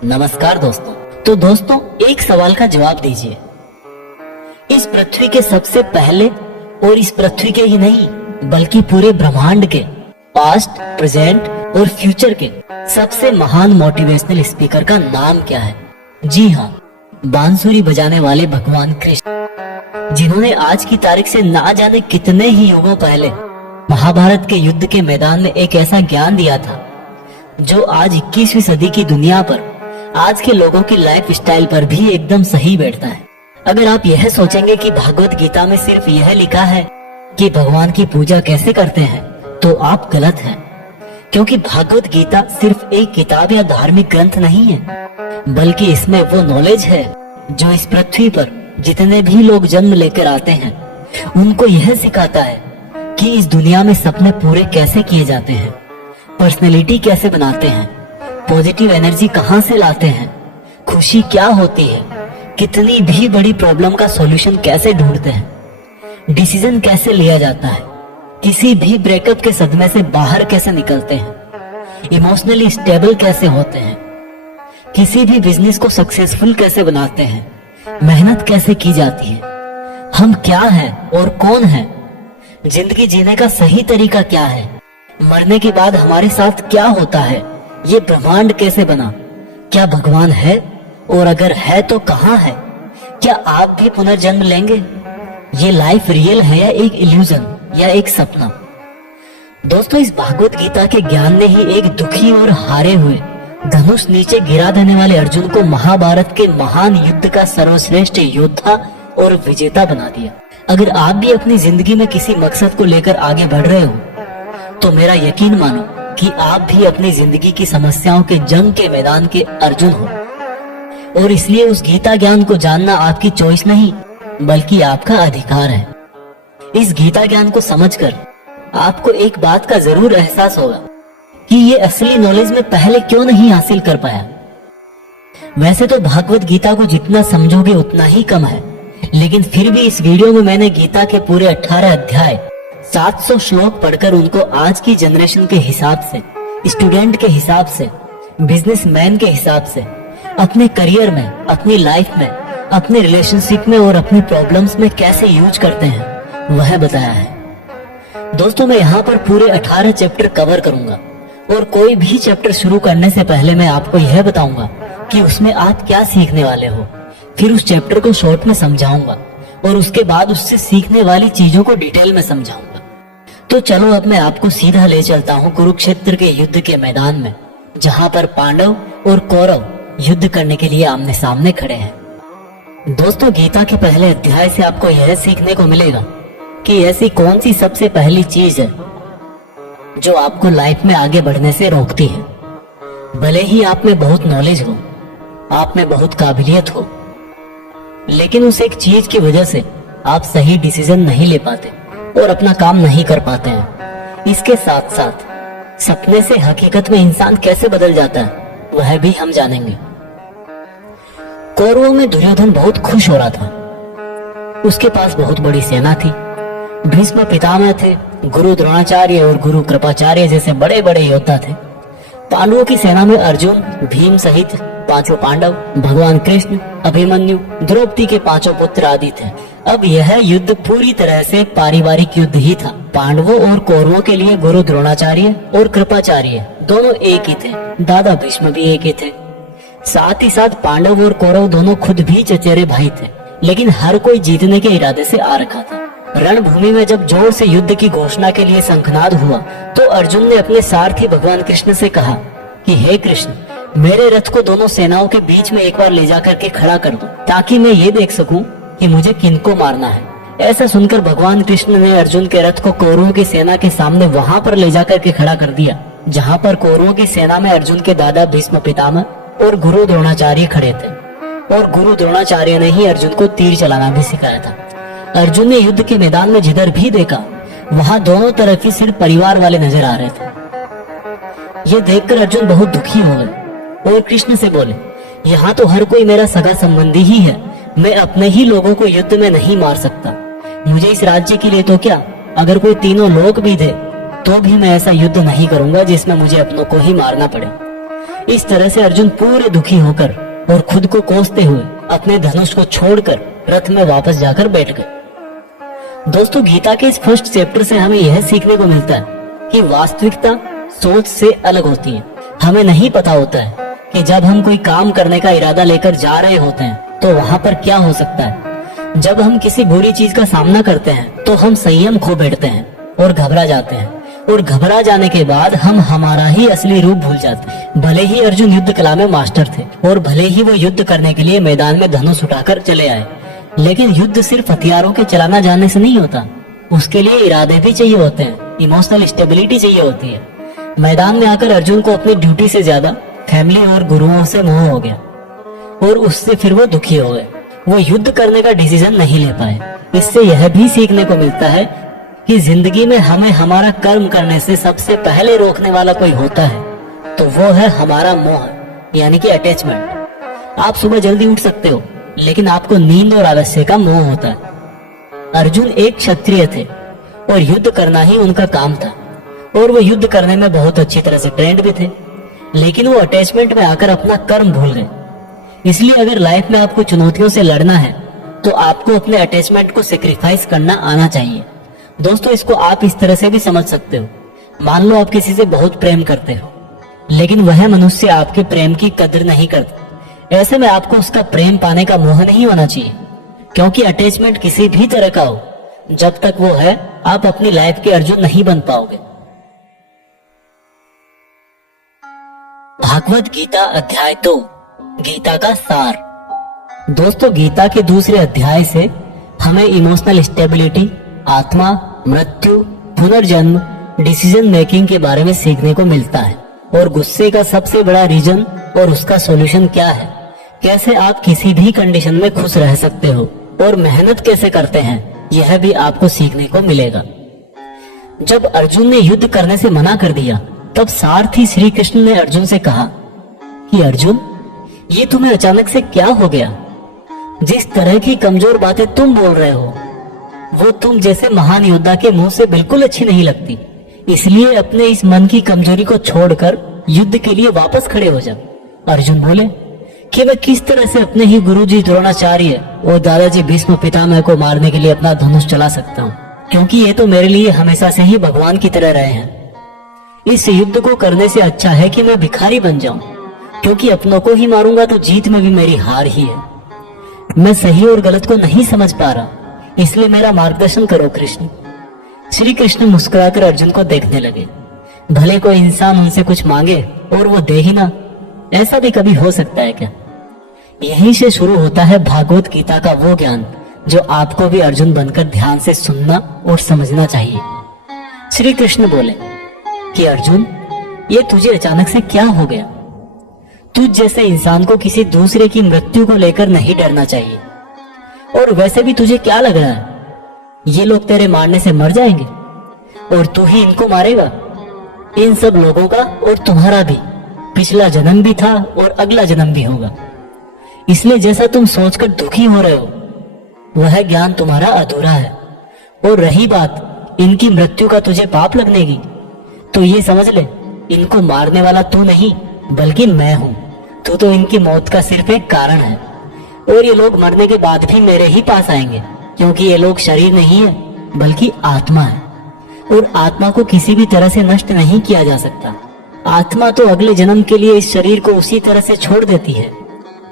नमस्कार दोस्तों। तो दोस्तों, एक सवाल का जवाब दीजिए। इस पृथ्वी के सबसे पहले और इस पृथ्वी के ही नहीं बल्कि पूरे ब्रह्मांड के पास्ट, प्रेजेंट और फ्यूचर के सबसे महान मोटिवेशनल स्पीकर का नाम क्या है? जी हाँ, बांसुरी बजाने वाले भगवान कृष्ण, जिन्होंने आज की तारीख से ना जाने कितने ही युगों पहले महाभारत के युद्ध के मैदान में एक ऐसा ज्ञान दिया था जो आज 21वीं सदी की दुनिया पर, आज के लोगों की लाइफ स्टाइल पर भी एकदम सही बैठता है। अगर आप यह सोचेंगे कि भागवत गीता में सिर्फ यह लिखा है कि भगवान की पूजा कैसे करते हैं, तो आप गलत हैं। क्योंकि भागवत गीता सिर्फ एक किताब या धार्मिक ग्रंथ नहीं है, बल्कि इसमें वो नॉलेज है जो इस पृथ्वी पर जितने भी लोग जन्म लेकर आते हैं उनको यह सिखाता है कि इस दुनिया में सपने पूरे कैसे किए जाते हैं, पर्सनैलिटी कैसे बनाते हैं, पॉजिटिव एनर्जी कहाँ से लाते हैं, खुशी क्या होती है, कितनी भी बड़ी प्रॉब्लम का सॉल्यूशन कैसे ढूंढते हैं, डिसीजन कैसे लिया जाता है, किसी भी ब्रेकअप के सदमे से बाहर कैसे निकलते हैं, इमोशनली स्टेबल कैसे होते हैं, किसी भी बिजनेस को सक्सेसफुल कैसे बनाते हैं, मेहनत कैसे की जाती है, हम क्या है और कौन है, जिंदगी जीने का सही तरीका क्या है, मरने के बाद हमारे साथ क्या होता है, ये ब्रह्मांड कैसे बना, क्या भगवान है और अगर है तो कहाँ है, क्या आप भी पुनर्जन्म लेंगे, ये लाइफ रियल है या एक इल्यूजन या एक सपना। दोस्तों, इस भागवत गीता के ज्ञान ने ही एक दुखी और हारे हुए धनुष नीचे गिरा देने वाले अर्जुन को महाभारत के महान युद्ध का सर्वश्रेष्ठ योद्धा और विजेता बना दिया। अगर आप भी अपनी जिंदगी में किसी मकसद को लेकर आगे बढ़ रहे हो तो मेरा यकीन मानो कि आप भी अपनी जिंदगी की समस्याओं के जंग के मैदान के अर्जुन हो, और इसलिए उस गीता ज्ञान को जानना आपकी चॉइस नहीं बल्कि आपका अधिकार है। इस गीता ज्ञान को समझकर आपको एक बात का जरूर एहसास होगा कि ये असली नॉलेज में पहले क्यों नहीं हासिल कर पाया। वैसे तो भागवत गीता को जितना समझोगे उतना ही कम है, लेकिन फिर भी इस वीडियो में मैंने गीता के पूरे 18 अध्याय 700 श्लोक पढ़कर उनको आज की जनरेशन के हिसाब से, स्टूडेंट के हिसाब से, बिजनेसमैन के हिसाब से, अपने करियर में, अपनी लाइफ में, अपने रिलेशनशिप में और अपनी प्रॉब्लम्स में कैसे यूज करते हैं वह बताया है। दोस्तों, मैं यहाँ पर पूरे 18 चैप्टर कवर करूंगा और कोई भी चैप्टर शुरू करने से पहले मैं आपको यह बताऊंगा कि उसमें आप क्या सीखने वाले हो। फिर उस चैप्टर को शॉर्ट में समझाऊंगा और उसके बाद उससे सीखने वाली चीजों को डिटेल में समझाऊंगा। तो चलो अब मैं आपको सीधा ले चलता हूँ कुरुक्षेत्र के युद्ध के मैदान में, जहाँ पर पांडव और कौरव युद्ध करने के लिए आमने सामने खड़े हैं। दोस्तों, गीता के पहले अध्याय से आपको यह सीखने को मिलेगा कि ऐसी कौन सी सबसे पहली चीज है जो आपको लाइफ में आगे बढ़ने से रोकती है। भले ही आप में बहुत नॉलेज हो, आप में बहुत काबिलियत हो, लेकिन उस एक चीज की वजह से आप सही डिसीजन नहीं ले पाते और अपना काम नहीं कर पाते हैं। इसके साथ साथ सपने से हकीकत में इंसान कैसे बदल जाता है वह भी हम जानेंगे। कौरवों में दुर्योधन बहुत खुश हो रहा था। उसके पास बहुत बड़ी सेना थी। भीष्म पितामह थे, गुरु द्रोणाचार्य और गुरु कृपाचार्य जैसे बड़े बड़े योद्धा थे। पांडवों की सेना में अर्जुन, भीम सहित 5 पांडव, भगवान कृष्ण, अभिमन्यु, द्रौपदी के 5 पुत्र आदि थे। अब यह युद्ध पूरी तरह से पारिवारिक युद्ध ही था। पांडवों और कौरवों के लिए गुरु द्रोणाचार्य और कृपाचार्य दोनों एक ही थे। दादा भीष्म भी एक ही थे। साथ ही साथ पांडव और कौरव दोनों खुद भी चचेरे भाई थे, लेकिन हर कोई जीतने के इरादे से आ रखा था। रणभूमि में जब जोर से युद्ध की घोषणा के लिए शंखनाद हुआ तो अर्जुन ने अपने सारथी भगवान कृष्ण से कहा कि हे कृष्ण, मेरे रथ को दोनों सेनाओं के बीच में एक बार ले जाकर के खड़ा कर दो, ताकि मैं ये देख सकूं कि मुझे किनको मारना है। ऐसा सुनकर भगवान कृष्ण ने अर्जुन के रथ को कौरवों की सेना के सामने वहां पर ले जाकर के खड़ा कर दिया, जहां पर कौरवों की सेना में अर्जुन के दादा भीष्म पितामह और गुरु द्रोणाचार्य खड़े थे। और गुरु द्रोणाचार्य ने ही अर्जुन को तीर चलाना भी सिखाया था। अर्जुन ने युद्ध के मैदान में जिधर भी देखा वहां दोनों तरफ ही सिर्फ परिवार वाले नजर आ रहे थे। ये देखकर अर्जुन बहुत दुखी हो गए और कृष्ण से बोले, यहाँ तो हर कोई मेरा सगा संबंधी ही है, मैं अपने ही लोगों को युद्ध में नहीं मार सकता। मुझे इस राज्य के लिए तो क्या, अगर कोई तीनों लोक भी थे तो भी मैं ऐसा युद्ध नहीं करूंगा जिसमें मुझे अपनों को ही मारना पड़े। इस तरह से अर्जुन पूरे दुखी होकर और खुद को कोसते हुए अपने धनुष को छोड़कर रथ में वापस जाकर बैठ गए। दोस्तों, गीता के इस फर्स्ट चैप्टर से हमें यह सीखने को मिलता है कि वास्तविकता सोच से अलग होती है। हमें नहीं पता होता है कि जब हम कोई काम करने का इरादा लेकर जा रहे होते हैं तो वहां पर क्या हो सकता है। जब हम किसी बुरी चीज का सामना करते हैं तो हम संयम खो बैठते हैं और घबरा जाते हैं, और घबरा जाने के बाद हम हमारा ही असली रूप भूल जाते हैं। भले ही अर्जुन युद्ध कला में मास्टर थे और भले ही वो युद्ध करने के लिए मैदान में धनुष उठाकर चले आए, लेकिन युद्ध सिर्फ हथियारों के चलाना जानने से नहीं होता। उसके लिए इरादे भी चाहिए होते हैं, इमोशनल स्टेबिलिटी चाहिए होती है। मैदान में आकर अर्जुन को अपनी ड्यूटी से ज्यादा फैमिली और गुरुओं से मोह हो गया और उससे फिर वो दुखी हो गए। वो युद्ध करने का डिसीजन नहीं ले पाए। इससे यह भी सीखने को मिलता है कि जिंदगी में हमें हमारा कर्म करने से सबसे पहले रोकने वाला कोई होता है, तो वो है हमारा मोह, यानी कि अटैचमेंट। आप सुबह जल्दी उठ सकते हो, लेकिन आपको नींद और आलस्य का मोह होता है। अर्जुन एक क्षत्रिय थे और युद्ध करना ही उनका काम था, और वो युद्ध करने में बहुत अच्छी तरह से ट्रेंड भी थे, लेकिन वो अटैचमेंट में आकर अपना कर्म भूल गए। इसलिए अगर लाइफ में आपको चुनौतियों से लड़ना है तो आपको अपने अटैचमेंट को सेक्रीफाइस करना आना चाहिए। दोस्तों, इसको आप इस तरह से भी समझ सकते हो। मान लो आप किसी से बहुत प्रेम करते हो, लेकिन वह मनुष्य आपके प्रेम की कदर नहीं करता। ऐसे में आपको उसका प्रेम पाने का मोह नहीं होना चाहिए, क्योंकि अटैचमेंट किसी भी तरह का हो, जब तक वो है आप अपनी लाइफ के अर्जुन नहीं बन पाओगे। भागवत गीता अध्याय 2, गीता का सार। दोस्तों, गीता के दूसरे अध्याय से हमें इमोशनल स्टेबिलिटी, आत्मा, मृत्यु, पुनर्जन्म, डिसीजन मेकिंग के बारे में सीखने को मिलता है, और गुस्से का सबसे बड़ा रीजन और उसका सॉल्यूशन क्या है, कैसे आप किसी भी कंडीशन में खुश रह सकते हो और मेहनत कैसे करते हैं, यह भी आपको सीखने को मिलेगा। जब अर्जुन ने युद्ध करने से मना कर दिया, तब सारथी श्री कृष्ण ने अर्जुन से कहा कि अर्जुन, ये तुम्हें अचानक से क्या हो गया? जिस तरह की कमजोर बातें तुम बोल रहे हो वो तुम जैसे महान योद्धा के मुंह से बिल्कुल अच्छी नहीं लगती। इसलिए अपने इस मन की कमजोरी को छोड़कर युद्ध के लिए वापस खड़े हो जा। अर्जुन बोले कि मैं किस तरह से अपने ही गुरुजी द्रोणाचार्य और दादाजी भीष्म पितामह को मारने के लिए अपना धनुष चला सकता हूँ, क्योंकि ये तो मेरे लिए हमेशा से ही भगवान की तरह रहे हैं। इस युद्ध को करने से अच्छा है कि मैं भिखारी बन जाऊं, क्योंकि अपनों को ही मारूंगा तो जीत में भी मेरी हार ही है। मैं सही और गलत को नहीं समझ पा रहा, इसलिए मेरा मार्गदर्शन करो कृष्ण। श्री कृष्ण मुस्कुराकर अर्जुन को देखने लगे। भले कोई इंसान उनसे कुछ मांगे और वो दे ही ना, ऐसा भी कभी हो सकता है क्या? यहीं से शुरू होता है भागवत गीता का वो ज्ञान जो आपको भी अर्जुन बनकर ध्यान से सुनना और समझना चाहिए। श्री कृष्ण बोले कि अर्जुन, ये तुझे अचानक से क्या हो गया? तुझ जैसे इंसान को किसी दूसरे की मृत्यु को लेकर नहीं डरना चाहिए। और वैसे भी तुझे क्या लग रहा है, ये लोग तेरे मारने से मर जाएंगे और तू ही इनको मारेगा? इन सब लोगों का और तुम्हारा भी पिछला जन्म भी था और अगला जन्म भी होगा। इसलिए जैसा तुम सोचकर दुखी हो रहे हो, वह ज्ञान तुम्हारा अधूरा है। और रही बात इनकी मृत्यु का तुझे पाप लगने की, तो ये समझ ले, इनको मारने वाला तू नहीं बल्कि मैं हूं। तू तो इनकी मौत का सिर्फ एक कारण है, और ये लोग मरने के बाद भी मेरे ही पास आएंगे, क्योंकि ये लोग शरीर नहीं है बल्कि आत्मा है, और आत्मा को किसी भी तरह से नष्ट नहीं किया जा सकता। आत्मा तो अगले जन्म के लिए इस शरीर को उसी तरह से छोड़ देती है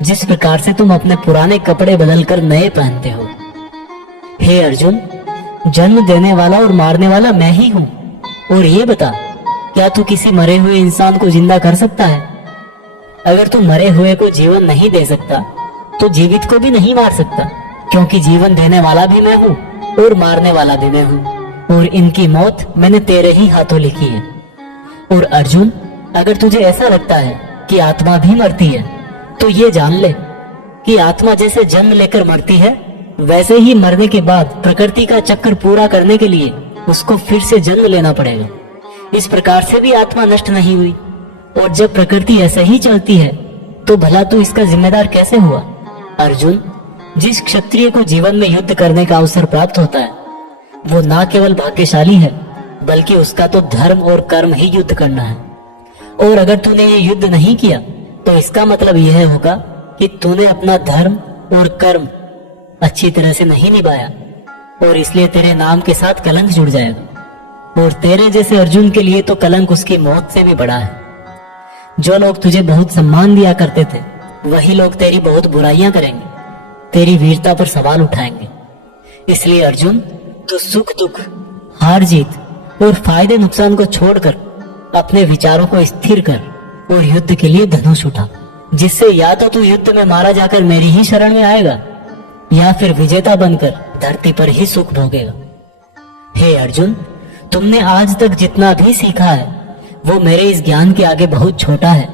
जिस प्रकार से तुम अपने पुराने कपड़े बदलकर नए पहनते हो। हे अर्जुन, जन्म देने वाला और मारने वाला मैं ही हूँ। और ये बता, क्या तू किसी मरे हुए इंसान को जिंदा कर सकता है? अगर तू मरे हुए को जीवन नहीं दे सकता तो जीवित को भी नहीं मार सकता, क्योंकि जीवन देने वाला भी मैं हूँ और मारने वाला भी मैं हूँ, और इनकी मौत मैंने तेरे ही हाथों लिखी है। और अर्जुन, अगर तुझे ऐसा लगता है कि आत्मा भी मरती है, तो ये जान ले कि आत्मा जैसे जन्म लेकर मरती है, वैसे ही मरने के बाद प्रकृति का चक्कर पूरा करने के लिए उसको फिर से जन्म लेना पड़ेगा। इस प्रकार से भी आत्मा नष्ट नहीं हुई। और जब प्रकृति ऐसे ही चलती है तो भला तू इसका जिम्मेदार कैसे हुआ? अर्जुन, जिस क्षत्रिय को जीवन में युद्ध करने का अवसर प्राप्त होता है, वो ना केवल भाग्यशाली है बल्कि उसका तो धर्म और कर्म ही युद्ध करना है। और अगर तूने ये युद्ध नहीं किया तो इसका मतलब यह होगा कि तूने अपना धर्म और कर्म अच्छी तरह से नहीं निभाया और इसलिए तेरे नाम के साथ कलंक जुड़ जाएगा। और तेरे जैसे अर्जुन के लिए तो कलंक उसकी मौत से भी बड़ा है। जो लोग तुझे बहुत सम्मान दिया करते थे वही लोग तेरी बहुत बुराइयां करेंगे, तेरी वीरता पर सवाल उठाएंगे। इसलिए अर्जुन, तू सुख दुख, हार जीत और फायदे नुकसान को छोड़कर अपने विचारों को स्थिर कर और युद्ध के लिए धनुष उठा, जिससे या तो तू युद्ध में मारा जाकर मेरी ही शरण में आएगा या फिर विजेता बनकर धरती पर ही सुख भोगेगा। हे अर्जुन, तुमने आज तक जितना भी सीखा है वो मेरे इस ज्ञान के आगे बहुत छोटा है।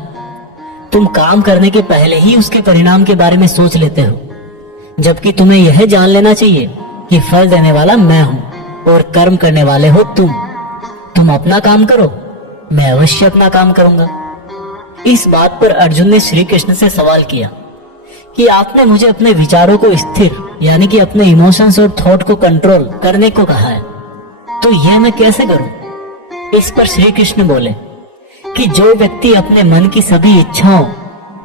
तुम काम करने के पहले ही उसके परिणाम के बारे में सोच लेते हो, जबकि तुम्हें यह जान लेना चाहिए कि फल देने वाला मैं हूं और कर्म करने वाले हो तुम। तुम अपना काम करो, मैं अवश्य अपना काम करूंगा। इस बात पर अर्जुन ने श्री कृष्ण से सवाल किया कि आपने मुझे अपने विचारों को स्थिर यानी कि अपने इमोशंस और थॉट को कंट्रोल करने को कहा है, तो यह मैं कैसे करूं? इस पर श्री कृष्ण बोले कि जो व्यक्ति अपने मन की सभी इच्छाओं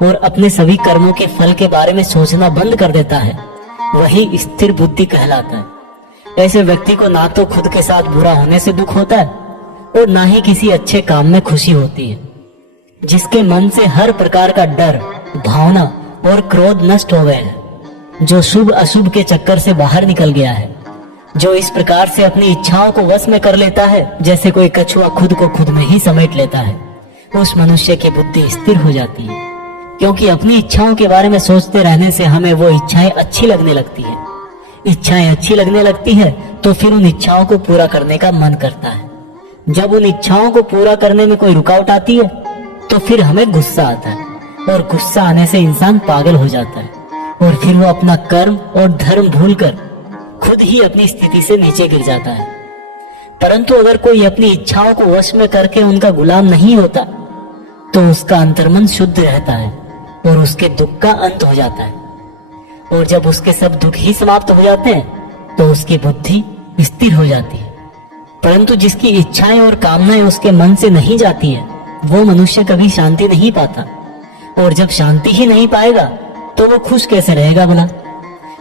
और अपने सभी कर्मों के फल के बारे में सोचना बंद कर देता है वही स्थिर बुद्धि कहलाता है। ऐसे व्यक्ति को ना तो खुद के साथ बुरा होने से दुख होता है और ना ही किसी अच्छे काम में खुशी होती है। जिसके मन से हर प्रकार का डर, भावना और क्रोध नष्ट हो गए हैं, जो शुभ अशुभ के चक्कर से बाहर निकल गया है, जो इस प्रकार से अपनी इच्छाओं को वश में कर लेता है जैसे कोई कछुआ खुद को खुद में ही समेट लेता है, उस मनुष्य की बुद्धि स्थिर हो जाती है। क्योंकि अपनी इच्छाओं के बारे में सोचते रहने से हमें वो इच्छाएं अच्छी लगने लगती है। इच्छाएं अच्छी लगने लगती है तो फिर उन इच्छाओं को पूरा करने का मन करता है। जब उन इच्छाओं को पूरा करने में कोई रुकावट आती है तो फिर हमें गुस्सा आता है और गुस्सा आने से इंसान पागल हो जाता है और फिर वो अपना कर्म और धर्म भूलकर खुद ही अपनी स्थिति से नीचे गिर जाता है। परंतु अगर कोई अपनी इच्छाओं को वश में करके उनका गुलाम नहीं होता तो उसका अंतर्मन शुद्ध रहता है और उसके दुख का अंत हो जाता है। और जब उसके सब दुख ही समाप्त हो जाते हैं तो उसकी बुद्धि स्थिर हो जाती है। परंतु जिसकी इच्छाएं और कामनाएं उसके मन से नहीं जाती है वो मनुष्य कभी शांति नहीं पाता, और जब शांति ही नहीं पाएगा तो वो खुश कैसे रहेगा भला?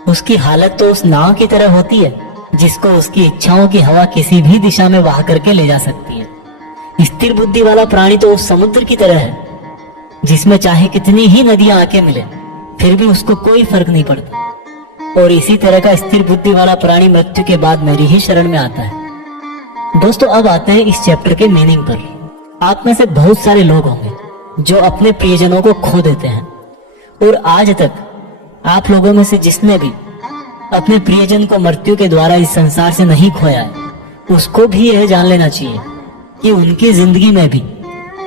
उसकी हालत तो उस नाव की तरह होती है जिसको उसकी इच्छाओं की हवा किसी भी दिशा में बहा करके ले जा सकती है। स्थिर बुद्धि वाला प्राणी तो उस समुद्र की तरह है जिसमें चाहे कितनी ही नदियां आके मिले फिर भी उसको कोई फर्क नहीं पड़ता। और इसी तरह का स्थिर बुद्धि वाला प्राणी मृत्यु के बाद मेरी ही शरण में आता है। दोस्तों, अब आते हैं इस चैप्टर के मीनिंग पर। आप में से बहुत सारे लोग होंगे जो अपने प्रियजनों को खो देते हैं, और आज तक आप लोगों में से जिसने भी अपने प्रियजन को मृत्यु के द्वारा इस संसार से नहीं खोया है उसको भी यह जान लेना चाहिए कि उनकी जिंदगी में भी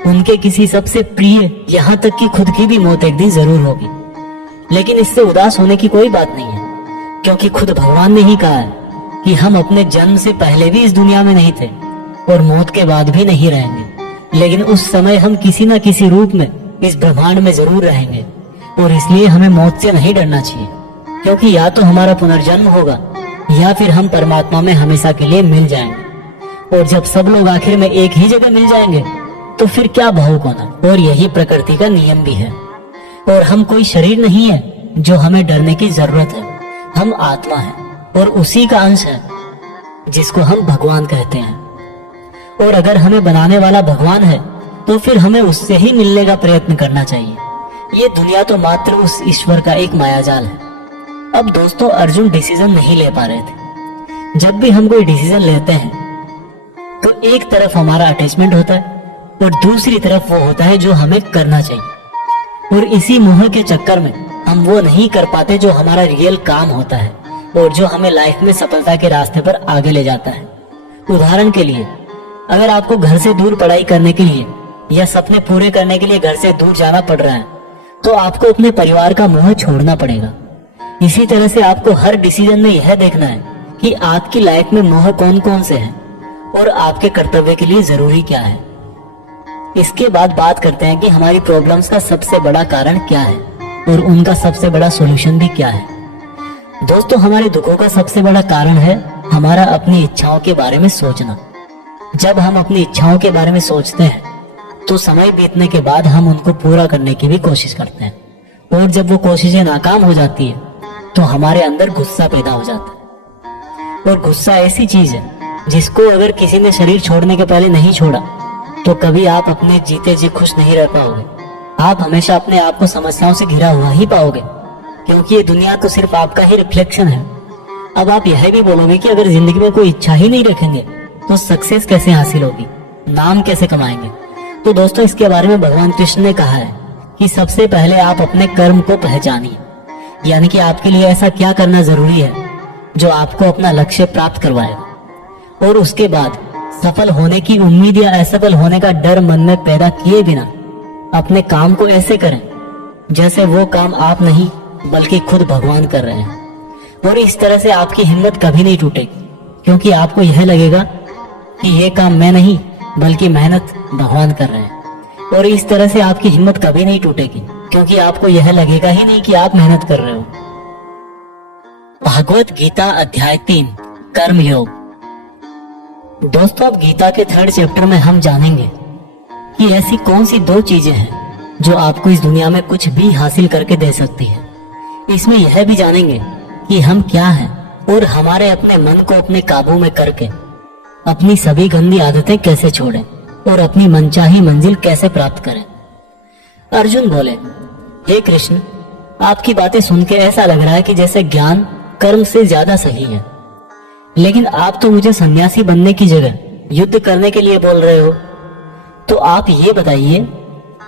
उनके किसी सबसे प्रिय, यहाँ तक कि खुद की भी मौत एक दिन जरूर होगी। लेकिन इससे उदास होने की कोई बात नहीं है, क्योंकि खुद भगवान ने ही कहा है कि हम अपने जन्म से पहले भी इस दुनिया में नहीं थे और मौत के बाद भी नहीं रहेंगे, लेकिन उस समय हम किसी न किसी रूप में इस ब्रह्मांड में जरूर रहेंगे। और इसलिए हमें मौत से नहीं डरना चाहिए, क्योंकि या तो हमारा पुनर्जन्म होगा या फिर हम परमात्मा में हमेशा के लिए मिल जाएंगे। और जब सब लोग आखिर में एक ही जगह मिल जाएंगे तो फिर क्या भावुक होना। और यही प्रकृति का नियम भी है। और हम कोई शरीर नहीं है जो हमें डरने की जरूरत है। हम आत्मा है और उसी का अंश है जिसको हम भगवान कहते हैं। और अगर हमें बनाने वाला भगवान है तो फिर हमें उससे ही मिलने का प्रयत्न करना चाहिए। ये दुनिया तो मात्र उस ईश्वर का एक मायाजाल है। अब दोस्तों, अर्जुन डिसीजन नहीं ले पा रहे थे। जब भी हम कोई डिसीजन लेते हैं तो एक तरफ हमारा अटैचमेंट होता है और दूसरी तरफ वो होता है जो हमें करना चाहिए। और इसी मोह के चक्कर में हम वो नहीं कर पाते जो हमारा रियल काम होता है और जो हमें लाइफ में सफलता के रास्ते पर आगे ले जाता है। उदाहरण के लिए, अगर आपको घर से दूर पढ़ाई करने के लिए या सपने पूरे करने के लिए घर से दूर जाना पड़ रहा है तो आपको अपने परिवार का मोह छोड़ना पड़ेगा। इसी तरह से आपको हर डिसीजन में यह देखना है कि आपकी लाइफ में मोह कौन कौन से हैं और आपके कर्तव्य के लिए जरूरी क्या है। इसके बाद बात करते हैं कि हमारी प्रॉब्लम्स का सबसे बड़ा कारण क्या है और उनका सबसे बड़ा सॉल्यूशन भी क्या है। दोस्तों, हमारे दुखों का सबसे बड़ा कारण है हमारा अपनी इच्छाओं के बारे में सोचना। जब हम अपनी इच्छाओं के बारे में सोचते हैं तो समय बीतने के बाद हम उनको पूरा करने की भी कोशिश करते हैं, और जब वो कोशिशें नाकाम हो जाती है तो हमारे अंदर गुस्सा पैदा हो जाता है। और गुस्सा ऐसी चीज है जिसको अगर किसी ने शरीर छोड़ने के पहले नहीं छोड़ा तो कभी आप अपने जीते जी खुश नहीं रह पाओगे। आप हमेशा अपने आप को समस्याओं से घिरा हुआ ही पाओगे, क्योंकि ये दुनिया तो सिर्फ आपका ही रिफ्लेक्शन है। अब आप यह भी बोलोगे कि अगर जिंदगी में कोई इच्छा ही नहीं रखेंगे तो सक्सेस कैसे हासिल होगी, नाम कैसे कमाएंगे। तो दोस्तों, इसके बारे में भगवान कृष्ण ने कहा है कि सबसे पहले आप अपने कर्म को पहचानिए, यानी कि आपके लिए ऐसा क्या करना जरूरी है जो आपको अपना लक्ष्य प्राप्त करवाएगा, और उसके बाद सफल होने की उम्मीद या असफल होने का डर मन में पैदा किए बिना अपने काम को ऐसे करें जैसे वो काम आप नहीं बल्कि खुद भगवान कर रहे हैं। और इस तरह से आपकी हिम्मत कभी नहीं टूटेगी, क्योंकि आपको यह लगेगा कि ये काम मैं नहीं बल्कि मेहनत भगवान कर रहे हैं। और इस तरह से आपकी हिम्मत कभी नहीं टूटेगी, क्योंकि आपको यह लगेगा ही नहीं कि आप मेहनत कर रहे हो। भागवत गीता अध्याय 3 कर्म योग। दोस्तों, अब गीता के 3rd चैप्टर में हम जानेंगे कि ऐसी कौन सी 2 चीजें हैं जो आपको इस दुनिया में कुछ भी हासिल करके दे सकती है। इसमें यह भी जानेंगे कि हम क्या हैं और हमारे अपने मन को अपने काबू में करके अपनी सभी गंदी आदतें कैसे छोड़ें और अपनी मनचाही मंजिल कैसे प्राप्त करें। अर्जुन बोले, हे कृष्ण, आपकी बातें सुन के ऐसा लग रहा है कि जैसे ज्ञान कर्म से ज्यादा सही है, लेकिन आप तो मुझे सन्यासी बनने की जगह युद्ध करने के लिए बोल रहे हो। तो आप ये बताइए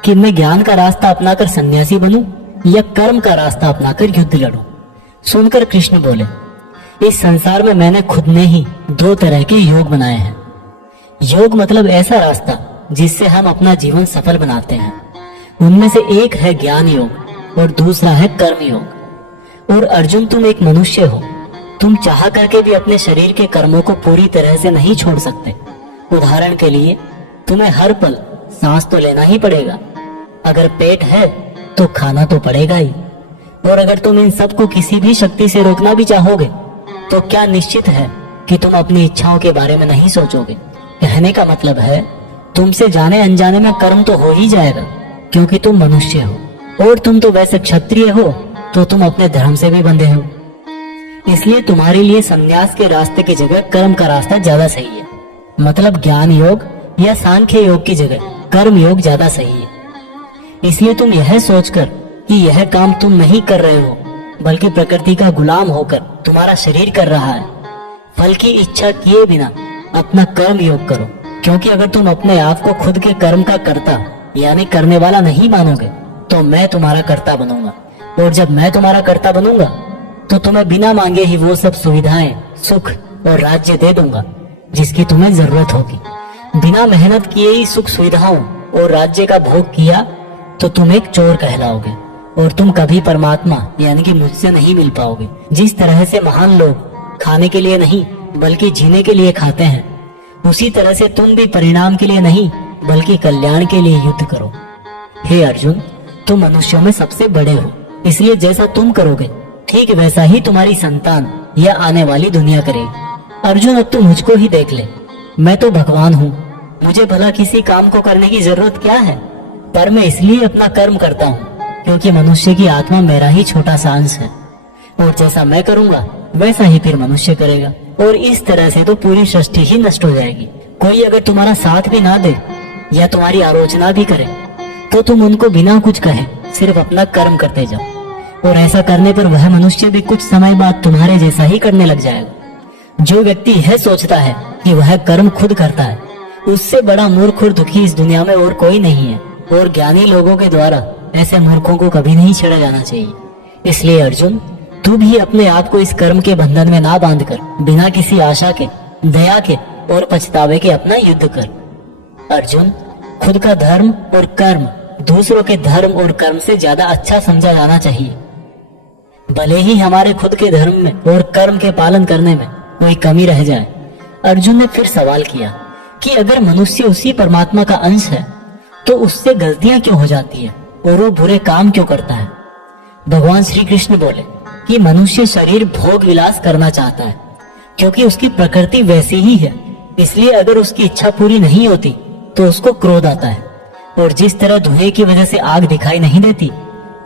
कि मैं ज्ञान का रास्ता अपनाकर सन्यासी बनूं या कर्म का रास्ता अपनाकर युद्ध लड़ूं। सुनकर कृष्ण बोले, इस संसार में मैंने खुद ने ही 2 तरह के योग बनाए हैं। योग मतलब ऐसा रास्ता जिससे हम अपना जीवन सफल बनाते हैं। उनमें से एक है ज्ञान योग और दूसरा है कर्म योग। और अर्जुन, तुम एक मनुष्य हो, तुम चाह करके भी अपने शरीर के कर्मों को पूरी तरह से नहीं छोड़ सकते। उदाहरण के लिए, तुम्हें हर पल सांस तो लेना ही पड़ेगा, अगर पेट है तो खाना तो पड़ेगा ही। और अगर तुम इन सब को किसी भी शक्ति से रोकना भी चाहोगे तो क्या निश्चित है कि तुम अपनी इच्छाओं के बारे में नहीं सोचोगे। कहने का मतलब है, तुमसे जाने अनजाने में कर्म तो हो ही जाएगा, क्योंकि तुम मनुष्य हो, और तुम तो वैसे क्षत्रिय हो तो तुम अपने धर्म से भी बंधे हो। इसलिए तुम्हारे लिए संन्यास के रास्ते की जगह कर्म का रास्ता ज्यादा सही है। मतलब ज्ञान योग या सांख्य योग की जगह कर्म योग ज्यादा सही है। इसलिए तुम यह सोचकर कि यह काम तुम नहीं कर रहे हो बल्कि प्रकृति का गुलाम होकर तुम्हारा शरीर कर रहा है, फल की इच्छा किए बिना अपना कर्म योग करो। क्योंकि अगर तुम अपने आप को खुद के कर्म का कर्ता यानी करने वाला नहीं मानोगे तो मैं तुम्हारा कर्ता बनूंगा, और जब मैं तुम्हारा कर्ता बनूंगा तो तुम्हें बिना मांगे ही वो सब सुविधाएं, सुख और राज्य दे दूंगा जिसकी तुम्हें जरूरत होगी। बिना मेहनत किए ही सुख सुविधाओं और राज्य का भोग किया तो तुम एक चोर कहलाओगे, और तुम कभी परमात्मा यानी कि मुझसे नहीं मिल पाओगे। जिस तरह से महान लोग खाने के लिए नहीं बल्कि जीने के लिए खाते हैं, उसी तरह से तुम भी परिणाम के लिए नहीं बल्कि कल्याण के लिए युद्ध करो। हे अर्जुन, तुम मनुष्यों में सबसे बड़े हो, इसलिए जैसा तुम करोगे ठीक वैसा ही तुम्हारी संतान या आने वाली दुनिया करेगी। अर्जुन, अब तू मुझको ही देख ले, मैं तो भगवान हूँ, मुझे भला किसी काम को करने की जरूरत क्या है। पर मैं इसलिए अपना कर्म करता हूँ क्योंकि मनुष्य की आत्मा मेरा ही छोटा सा अंश है, और जैसा मैं करूंगा वैसा ही फिर मनुष्य करेगा, और इस तरह से तो पूरी सृष्टि ही नष्ट हो जाएगी। कोई अगर तुम्हारा साथ भी ना दे या तुम्हारी आलोचना भी करे तो तुम उनको बिना कुछ कहे सिर्फ अपना कर्म करते जाओ, और ऐसा करने पर वह मनुष्य भी कुछ समय बाद तुम्हारे जैसा ही करने लग जाएगा। जो व्यक्ति यह सोचता है कि वह कर्म खुद करता है, उससे बड़ा मूर्ख और दुखी इस दुनिया में और कोई नहीं है, और ज्ञानी लोगों के द्वारा ऐसे मूर्खों को कभी नहीं छेड़ा जाना चाहिए। इसलिए अर्जुन, तू भी अपने आप को इस कर्म के बंधन में ना बांधकर बिना किसी आशा के, दया के और पछतावे के अपना युद्ध कर। अर्जुन, खुद का धर्म और कर्म दूसरों के धर्म और कर्म से ज्यादा अच्छा समझा जाना चाहिए। भले ही हमारे खुद के धर्म में और कर्म के पालन करने में कोई कमी रह जाए। अर्जुन ने फिर सवाल किया कि अगर मनुष्य उसी परमात्मा का अंश है तो उससे गलतियां क्यों हो जाती है और वो बुरे काम क्यों करता है। भगवान श्री कृष्ण बोले कि मनुष्य शरीर भोग विलास करना चाहता है क्योंकि उसकी प्रकृति वैसी ही है। इसलिए अगर उसकी इच्छा पूरी नहीं होती तो उसको क्रोध आता है, और जिस तरह धुएं की वजह से आग दिखाई नहीं देती,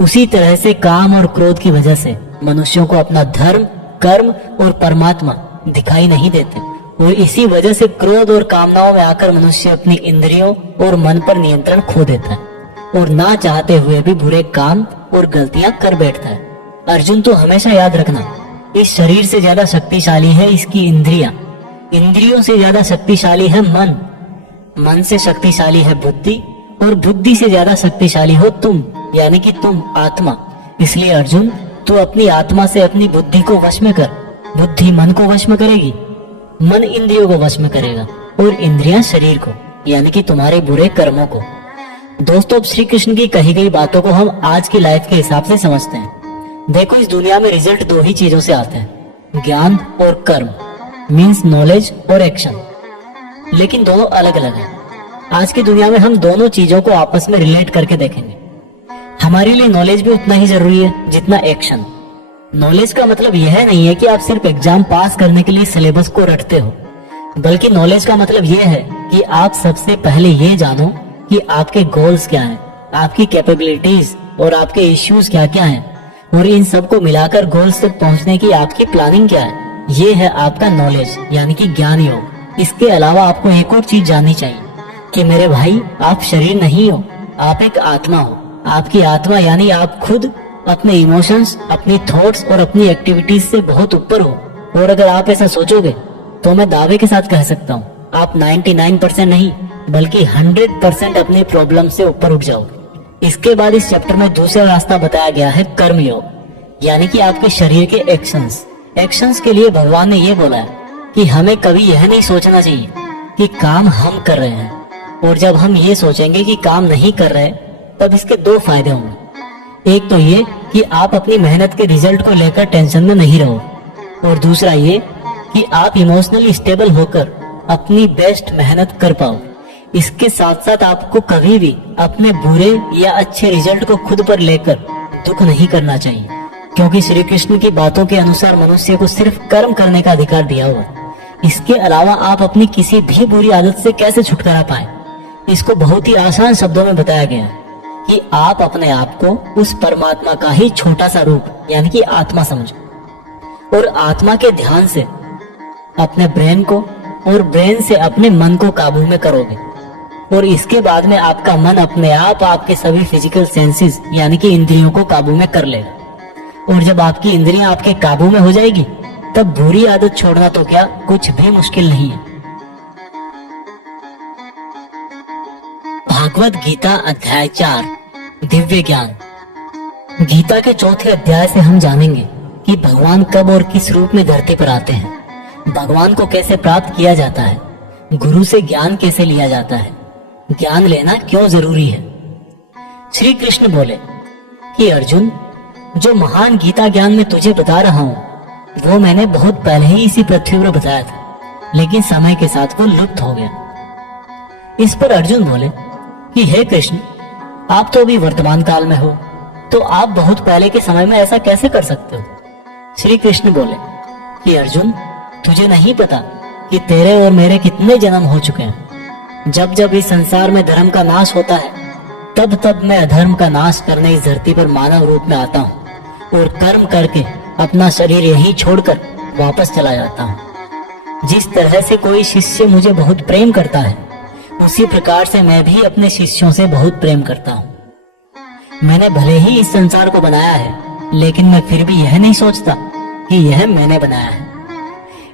उसी तरह से काम और क्रोध की वजह से मनुष्यों को अपना धर्म, कर्म और परमात्मा दिखाई नहीं देते। और इसी वजह से क्रोध और कामनाओं में आकर मनुष्य अपनी इंद्रियों और मन पर नियंत्रण खो देता है और ना चाहते हुए भी बुरे काम और गलतियां कर बैठता है। अर्जुन, तो हमेशा याद रखना, इस शरीर से ज्यादा शक्तिशाली है इसकी इंद्रियां, इंद्रियों से ज्यादा शक्तिशाली है मन, मन से शक्तिशाली है बुद्धि, और बुद्धि से ज्यादा शक्तिशाली हो तुम, यानी कि तुम आत्मा। इसलिए अर्जुन, तू अपनी आत्मा से अपनी बुद्धि को वश में कर। बुद्धि मन को वश में करेगी, मन इंद्रियों को वश में करेगा, और इंद्रियां शरीर को, यानी कि तुम्हारे बुरे कर्मों को। दोस्तों, श्री कृष्ण की कही गई बातों को हम आज की लाइफ के हिसाब से समझते हैं। देखो, इस दुनिया में रिजल्ट दो ही चीजों से आते हैं, ज्ञान और कर्म, मीन्स नॉलेज और एक्शन। लेकिन दोनों अलग अलग हैं। आज की दुनिया में हम दोनों चीजों को आपस में रिलेट करके देखेंगे। हमारे लिए नॉलेज भी उतना ही जरूरी है जितना एक्शन। नॉलेज का मतलब यह नहीं है कि आप सिर्फ एग्जाम पास करने के लिए सिलेबस को रटते हो, बल्कि नॉलेज का मतलब यह है कि आप सबसे पहले ये जानो कि आपके गोल्स क्या हैं, आपकी कैपेबिलिटीज और आपके इश्यूज क्या क्या हैं, और इन सबको मिलाकर गोल्स तक पहुंचने की आपकी प्लानिंग क्या है। ये है आपका नॉलेज, यानी कि ज्ञान योग। इसके अलावा आपको एक और चीज जाननी चाहिए कि मेरे भाई, आप शरीर नहीं हो, आप एक आत्मा हो। आपकी आत्मा यानी आप खुद अपने इमोशंस, अपनी थॉट्स और अपनी एक्टिविटीज से बहुत ऊपर हो। और अगर आप ऐसा सोचोगे तो मैं दावे के साथ कह सकता हूँ, आप 99% नहीं बल्कि 100% अपने प्रॉब्लम से ऊपर उठ जाओगे। इसके बाद इस चैप्टर में दूसरा रास्ता बताया गया है, कर्म योग, यानी कि आपके शरीर के एक्शंस। एक्शंस के लिए भगवान ने ये बोला है कि हमें कभी यह नहीं सोचना चाहिए कि काम हम कर रहे हैं, और जब हम ये सोचेंगे कि काम नहीं कर रहे तब इसके दो फायदे होंगे। एक तो ये कि आप अपनी मेहनत के रिजल्ट को लेकर टेंशन में नहीं रहो, और दूसरा ये कि आप इमोशनली स्टेबल होकर अपनी बेस्ट मेहनत कर पाओ। इसके साथ साथ आपको कभी भी अपने बुरे या अच्छे रिजल्ट को खुद पर लेकर दुख नहीं करना चाहिए, क्योंकि श्री कृष्ण की बातों के अनुसार मनुष्य को सिर्फ कर्म करने का अधिकार दिया हुआ। इसके अलावा आप अपनी किसी भी बुरी आदत से कैसे छुटकारा पाए, इसको बहुत ही आसान शब्दों में बताया गया है कि आप अपने आप को उस परमात्मा का ही छोटा सा रूप, यानी कि आत्मा समझो, और आत्मा के ध्यान से अपने ब्रेन को और ब्रेन से अपने मन को काबू में करोगे, और इसके बाद में आपका मन अपने आप आपके सभी फिजिकल सेंसेस यानी कि इंद्रियों को काबू में कर लेगा। और जब आपकी इंद्रियां आपके काबू में हो जाएगी तब बुरी आदत छोड़ना तो क्या कुछ भी मुश्किल नहीं है। भागवत गीता अध्याय 4 दिव्य ज्ञान। गीता के चौथे अध्याय से हम जानेंगे कि भगवान कब और किस रूप में धरती पर आते हैं, भगवान को कैसे प्राप्त किया जाता है, गुरु से ज्ञान कैसे लिया जाता है, ज्ञान लेना क्यों जरूरी है। श्री कृष्ण बोले कि अर्जुन, जो महान गीता ज्ञान मैं तुझे बता रहा हूँ वो मैंने बहुत पहले ही इसी पृथ्वी पर बताया था, लेकिन समय के साथ वो लुप्त हो गया। इस पर अर्जुन बोले कि हे कृष्ण, आप तो अभी वर्तमान काल में हो, तो आप बहुत पहले के समय में ऐसा कैसे कर सकते हो। श्री कृष्ण बोले कि अर्जुन, तुझे नहीं पता कि तेरे और मेरे कितने जन्म हो चुके हैं। जब जब इस संसार में धर्म का नाश होता है तब तब मैं अधर्म का नाश करने इस धरती पर मानव रूप में आता हूँ, और कर्म करके अपना शरीर यही छोड़कर वापस चला जाता हूँ। जिस तरह से कोई शिष्य मुझे बहुत प्रेम करता है, उसी प्रकार से मैं भी अपने शिष्यों से बहुत प्रेम करता हूँ। मैंने भले ही इस संसार को बनाया है, लेकिन मैं फिर भी यह नहीं सोचता कि यह मैंने बनाया है।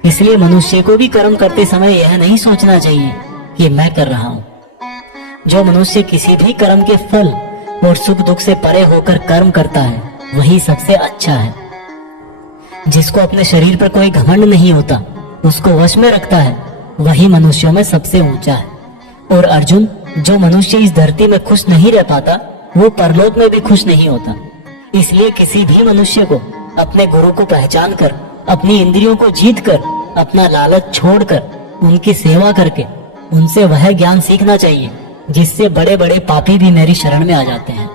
इसलिए मनुष्य को भी कर्म करते समय यह नहीं सोचना चाहिए कि मैं कर रहा हूँ। जो मनुष्य किसी भी कर्म के फल और सुख दुख से परे होकर कर्म करता है वही सबसे अच्छा है। जिसको अपने शरीर पर कोई घमंड नहीं होता, उसको वश में रखता है, वही मनुष्यों में सबसे ऊंचा है। और अर्जुन, जो मनुष्य इस धरती में खुश नहीं रह पाता वो परलोक में भी खुश नहीं होता। इसलिए किसी भी मनुष्य को अपने गुरु को पहचान कर, अपनी इंद्रियों को जीत कर, अपना लालच छोड़कर उनकी सेवा करके उनसे वह ज्ञान सीखना चाहिए जिससे बड़े बड़े पापी भी मेरी शरण में आ जाते हैं।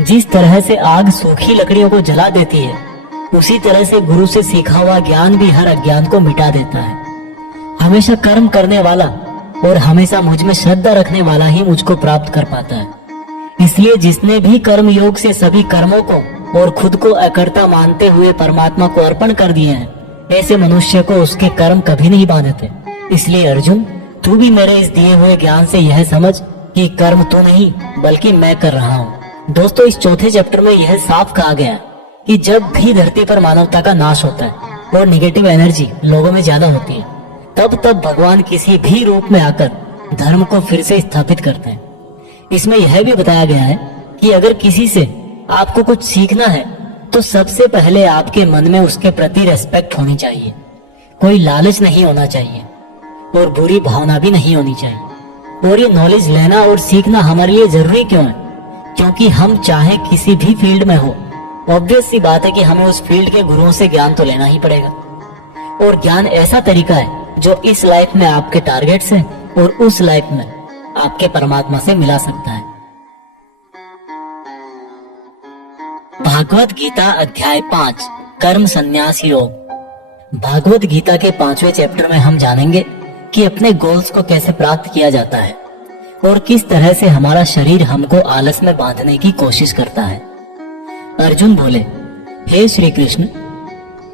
जिस तरह से आग सूखी लकड़ियों को जला देती है, उसी तरह से गुरु से सीखा हुआ ज्ञान भी हर अज्ञान को मिटा देता है। हमेशा कर्म करने वाला और हमेशा मुझ में श्रद्धा रखने वाला ही मुझको प्राप्त कर पाता है। इसलिए जिसने भी कर्म योग से सभी कर्मों को और खुद को अकर्ता मानते हुए परमात्मा को अर्पण कर दिए हैं, ऐसे मनुष्य को उसके कर्म कभी नहीं बांधते। इसलिए अर्जुन, तू भी मेरे इस दिए हुए ज्ञान से यह समझ कि कर्म तू नहीं बल्कि मैं कर रहा हूँ। दोस्तों, इस चौथे चैप्टर में यह साफ कहा गया कि जब भी धरती पर मानवता का नाश होता है और निगेटिव एनर्जी लोगों में ज्यादा होती है, तब भगवान किसी भी रूप में आकर धर्म को फिर से स्थापित करते हैं। इसमें यह भी बताया गया है कि अगर किसी से आपको कुछ सीखना है तो सबसे पहले आपके मन में उसके प्रति रेस्पेक्ट होनी चाहिए, कोई लालच नहीं होना चाहिए और बुरी भावना भी नहीं होनी चाहिए। और ये नॉलेज लेना और सीखना हमारे लिए जरूरी क्यों है? क्योंकि हम चाहे किसी भी फील्ड में हो, ऑब्वियस सी बात है कि हमें उस फील्ड के गुरुओं से ज्ञान तो लेना ही पड़ेगा। और ज्ञान ऐसा तरीका है जो इस लाइफ में आपके टारगेट से और उस लाइफ में आपके परमात्मा से मिला सकता है। भागवत गीता अध्याय 5 कर्म संन्यास योग। भागवत गीता के 5वें चैप्टर में हम जानेंगे कि अपने गोल्स को कैसे प्राप्त किया जाता है और किस तरह से हमारा शरीर हमको आलस में बांधने की कोशिश करता है। अर्जुन बोले, हे श्री कृष्ण,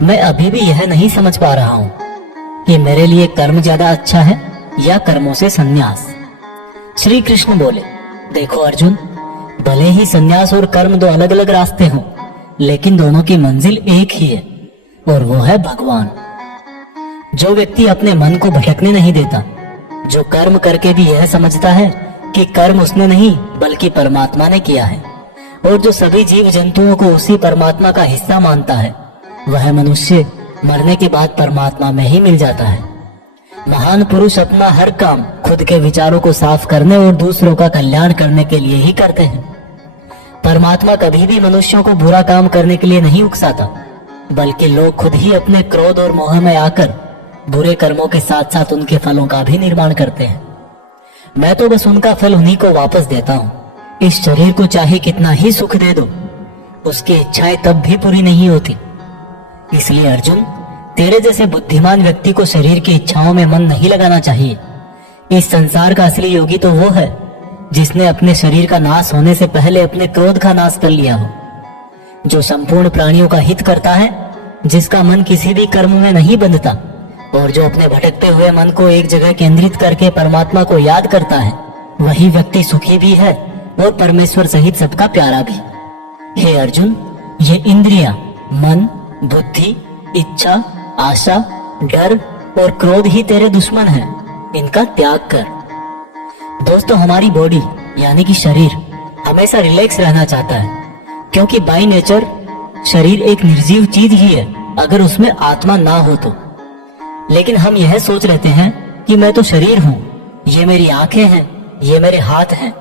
मैं अभी भी यह नहीं समझ पा रहा हूँ कि मेरे लिए कर्म ज्यादा अच्छा है या कर्मों से संन्यास। श्री कृष्ण बोले, देखो अर्जुन, भले ही संन्यास और कर्म दो अलग अलग रास्ते हों, लेकिन दोनों की मंजिल एक ही है और वो है भगवान। जो व्यक्ति अपने मन को भटकने नहीं देता, जो कर्म करके भी यह समझता है कि कर्म उसने नहीं बल्कि परमात्मा ने किया है, और जो सभी जीव जंतुओं को उसी परमात्मा का हिस्सा मानता है, वह मनुष्य मरने के बाद परमात्मा में ही मिल जाता है। महान पुरुष अपना हर काम खुद के विचारों को साफ करने और दूसरों का कल्याण करने के लिए ही करते हैं। परमात्मा कभी भी मनुष्यों को बुरा काम करने के लिए नहीं उकसाता, बल्कि लोग खुद ही अपने क्रोध और मोह में आकर बुरे कर्मों के साथ साथ उनके फलों का भी निर्माण करते हैं। मैं तो बस उनका फल उन्हीं को वापस देता हूँ। इस शरीर को चाहे कितना ही सुख दे दो, उसकी इच्छाएं तब भी पूरी नहीं होती। इसलिए अर्जुन, तेरे जैसे बुद्धिमान व्यक्ति को शरीर की इच्छाओं में मन नहीं लगाना चाहिए। इस संसार का असली योगी तो वो है जिसने अपने शरीर का नाश होने से पहले अपने क्रोध का नाश कर लिया हो, जो संपूर्ण प्राणियों का हित करता है, जिसका मन किसी भी कर्म में नहीं बंधता और जो अपने भटकते हुए मन को एक जगह केंद्रित करके परमात्मा को याद करता है, वही व्यक्ति सुखी भी है और परमेश्वर सहित सबका प्यारा भी। हे अर्जुन, ये इंद्रियां, मन, बुद्धि, इच्छा, आशा, डर और क्रोध ही तेरे दुश्मन हैं। इनका त्याग कर। दोस्तों, हमारी बॉडी यानी कि शरीर हमेशा रिलैक्स रहना चाहता है, क्योंकि बाय नेचर शरीर एक निर्जीव चीज ही है अगर उसमें आत्मा ना हो तो। लेकिन हम यह सोच लेते हैं कि मैं तो शरीर हूँ, ये मेरी आंखें हैं, ये मेरे हाथ हैं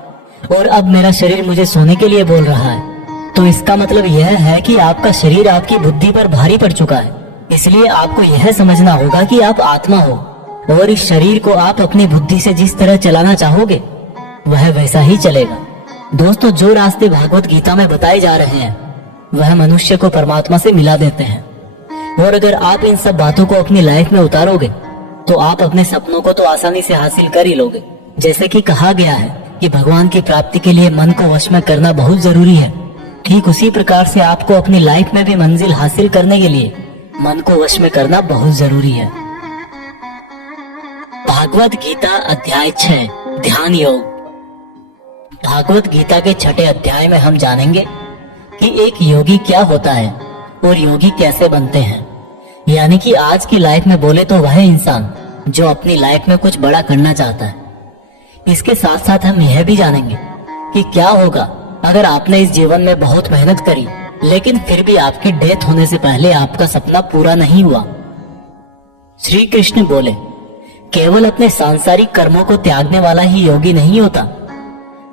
और अब मेरा शरीर मुझे सोने के लिए बोल रहा है। तो इसका मतलब यह है कि आपका शरीर आपकी बुद्धि पर भारी पड़ चुका है। इसलिए आपको यह समझना होगा कि आप आत्मा हो और इस शरीर को आप अपनी बुद्धि से जिस तरह चलाना चाहोगे वह वैसा ही चलेगा। दोस्तों, जो रास्ते भागवत गीता में बताए जा रहे हैं वह मनुष्य को परमात्मा से मिला देते हैं, और अगर आप इन सब बातों को अपनी लाइफ में उतारोगे तो आप अपने सपनों को तो आसानी से हासिल कर ही लोगे। जैसे कि कहा गया है कि भगवान की प्राप्ति के लिए मन को वश में करना बहुत जरूरी है, ठीक उसी प्रकार से आपको अपनी लाइफ में भी मंजिल हासिल करने के लिए मन को वश में करना बहुत जरूरी है। भागवत गीता अध्याय 6 ध्यान योग। भागवत गीता के 6ठे अध्याय में हम जानेंगे कि एक योगी क्या होता है और योगी कैसे बनते हैं। यानी कि आज की लाइफ में बोले तो वह इंसान जो अपनी लाइफ में कुछ बड़ा करना चाहता है। इसके साथ साथ हम यह भी जानेंगे कि क्या होगा अगर आपने इस जीवन में बहुत मेहनत करी लेकिन फिर भी आपकी डेथ होने से पहले आपका सपना पूरा नहीं हुआ। श्री कृष्ण बोले, केवल अपने सांसारिक कर्मों को त्यागने वाला ही योगी नहीं होता,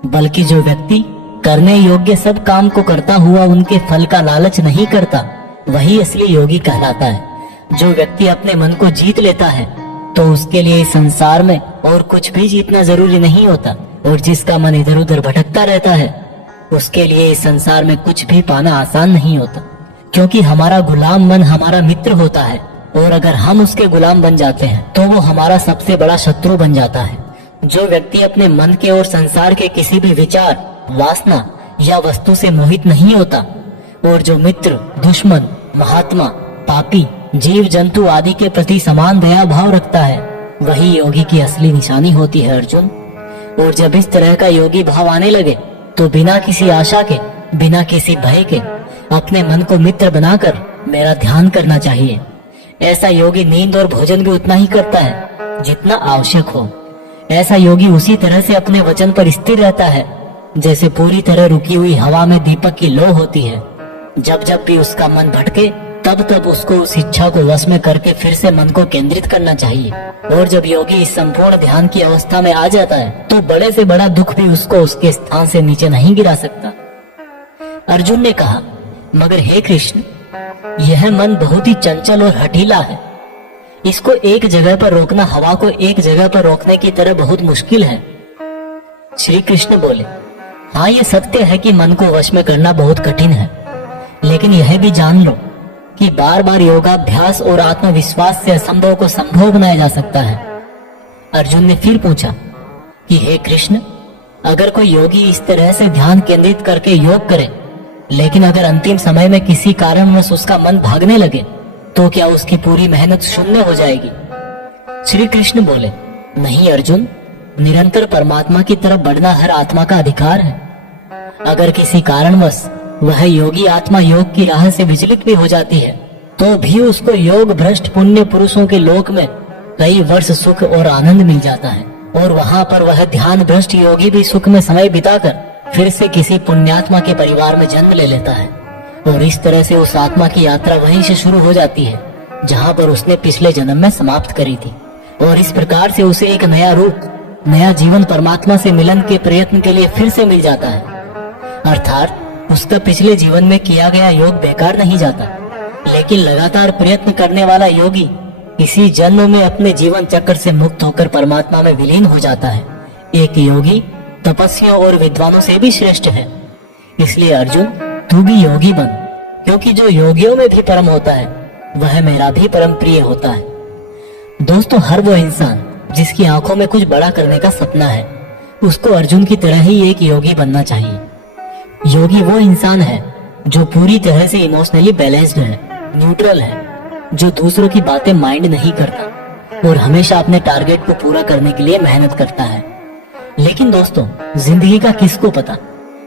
बल्कि जो व्यक्ति करने योग्य सब काम को करता हुआ उनके फल का लालच नहीं करता, वही असली योगी कहलाता है। जो व्यक्ति अपने मन को जीत लेता है तो उसके लिए इस संसार में और कुछ भी जीतना जरूरी नहीं होता, और जिसका मन इधर उधर भटकता रहता है उसके लिए इस संसार में कुछ भी पाना आसान नहीं होता, क्योंकि हमारा गुलाम मन हमारा मित्र होता है, और अगर हम उसके गुलाम बन जाते हैं तो वो हमारा सबसे बड़ा शत्रु बन जाता है। जो व्यक्ति अपने मन के और संसार के किसी भी विचार, वासना या वस्तु से मोहित नहीं होता और जो मित्र, दुश्मन, महात्मा, पापी, जीव जंतु आदि के प्रति समान दया भाव रखता है, वही योगी की असली निशानी होती है अर्जुन। और जब इस तरह का योगी भाव आने लगे तो बिना किसी आशा के, बिना किसी भय के अपने मन को मित्र बनाकर मेरा ध्यान करना चाहिए। ऐसा योगी नींद और भोजन भी उतना ही करता है जितना आवश्यक हो। ऐसा योगी उसी तरह से अपने वचन पर स्थिर रहता है जैसे पूरी तरह रुकी हुई हवा में दीपक की लौ होती है। जब जब भी उसका मन भटके तब तब उसको उस इच्छा को वश में करके फिर से मन को केंद्रित करना चाहिए। और जब योगी इस संपूर्ण ध्यान की अवस्था में आ जाता है तो बड़े से बड़ा दुख भी उसको उसके स्थान से नीचे नहीं गिरा सकता। अर्जुन ने कहा, मगर हे कृष्ण, यह मन बहुत ही चंचल और हठीला है। इसको एक जगह पर रोकना हवा को एक जगह पर रोकने की तरह बहुत मुश्किल है। श्री कृष्ण बोले, हाँ, ये सत्य है कि मन को वश में करना बहुत कठिन है, लेकिन यह भी जान लो कि बार बार योगाभ्यास और आत्मविश्वास से असंभव को संभव बनाया जा सकता है। अर्जुन ने फिर पूछा कि हे कृष्ण, अगर कोई योगी इस तरह से ध्यान केंद्रित करके योग करे, लेकिन अगर अंतिम समय में किसी कारणवश उसका मन भागने लगे तो क्या उसकी पूरी मेहनत शून्य हो जाएगी? श्री कृष्ण बोले, नहीं अर्जुन, निरंतर परमात्मा की तरफ बढ़ना हर आत्मा का अधिकार है। अगर किसी कारणवश वह योगी आत्मा योग की राह से विचलित भी हो जाती है तो भी उसको योग भ्रष्ट पुण्य पुरुषों के लोक में कई वर्ष सुख और आनंद मिल जाता है, और वहां पर वह ध्यान भ्रष्ट योगी भी सुख में समय बिताकर फिर से किसी पुण्यात्मा के परिवार में जन्म ले लेता है। और इस तरह से उस आत्मा की यात्रा वहीं से शुरू हो जाती है जहां पर उसने पिछले जन्म में समाप्त करी थी। और इस प्रकार से उसे एक नया रूप, नया जीवन परमात्मा से मिलन के प्रयत्न के लिए फिर से मिल जाता है। अर्थात उसका पिछले जीवन में किया गया योग बेकार नहीं जाता, लेकिन लगातार प्रयत्न करने वाला योगी इसी जन्म में अपने जीवन चक्र से मुक्त होकर परमात्मा में विलीन हो जाता है। एक योगी तपस्वियों और विद्वानों से भी श्रेष्ठ है। इसलिए अर्जुन, तू भी योगी बन, क्योंकि जो योगियों में भी परम होता है वह मेरा भी परम प्रिय होता है। दोस्तों, हर वो इंसान जिसकी आंखों में कुछ बड़ा करने का सपना है, उसको अर्जुन की तरह ही एक योगी बनना चाहिए। योगी वो इंसान है जो पूरी तरह से इमोशनली बैलेंस्ड है, न्यूट्रल है, जो दूसरों की बातें माइंड नहीं करता और हमेशा अपने टारगेट को पूरा करने के लिए मेहनत करता है। लेकिन दोस्तों, जिंदगी का किसको पता,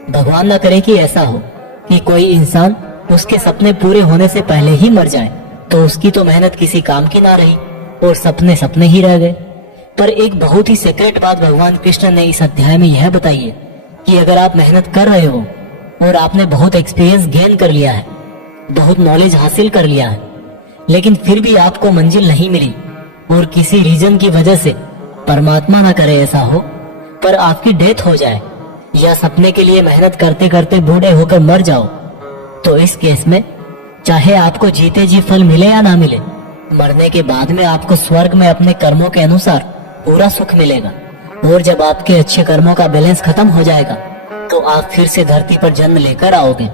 भगवान ना करे कि ऐसा हो कि कोई इंसान उसके सपने पूरे होने से पहले ही मर जाए, तो उसकी तो मेहनत किसी काम की ना रही और सपने सपने ही रह गए। पर एक बहुत ही सीक्रेट बात भगवान कृष्ण ने इस अध्याय में यह बताई है कि अगर आप मेहनत कर रहे हो और आपने बहुत एक्सपीरियंस गेन कर लिया है, बहुत नॉलेज हासिल कर लिया है, लेकिन फिर भी आपको मंजिल नहीं मिली और किसी रीजन की वजह से, परमात्मा ना करे ऐसा हो, पर आपकी डेथ हो जाए या सपने के लिए मेहनत करते करते बूढ़े होकर मर जाओ, तो इस केस में चाहे आपको जीते जी फल मिले या ना मिले, मरने के बाद में आपको स्वर्ग में अपने कर्मों के अनुसार पूरा सुख मिलेगा। और जब आपके अच्छे कर्मों का बैलेंस खत्म हो जाएगा तो आप फिर से धरती पर जन्म लेकर आओगे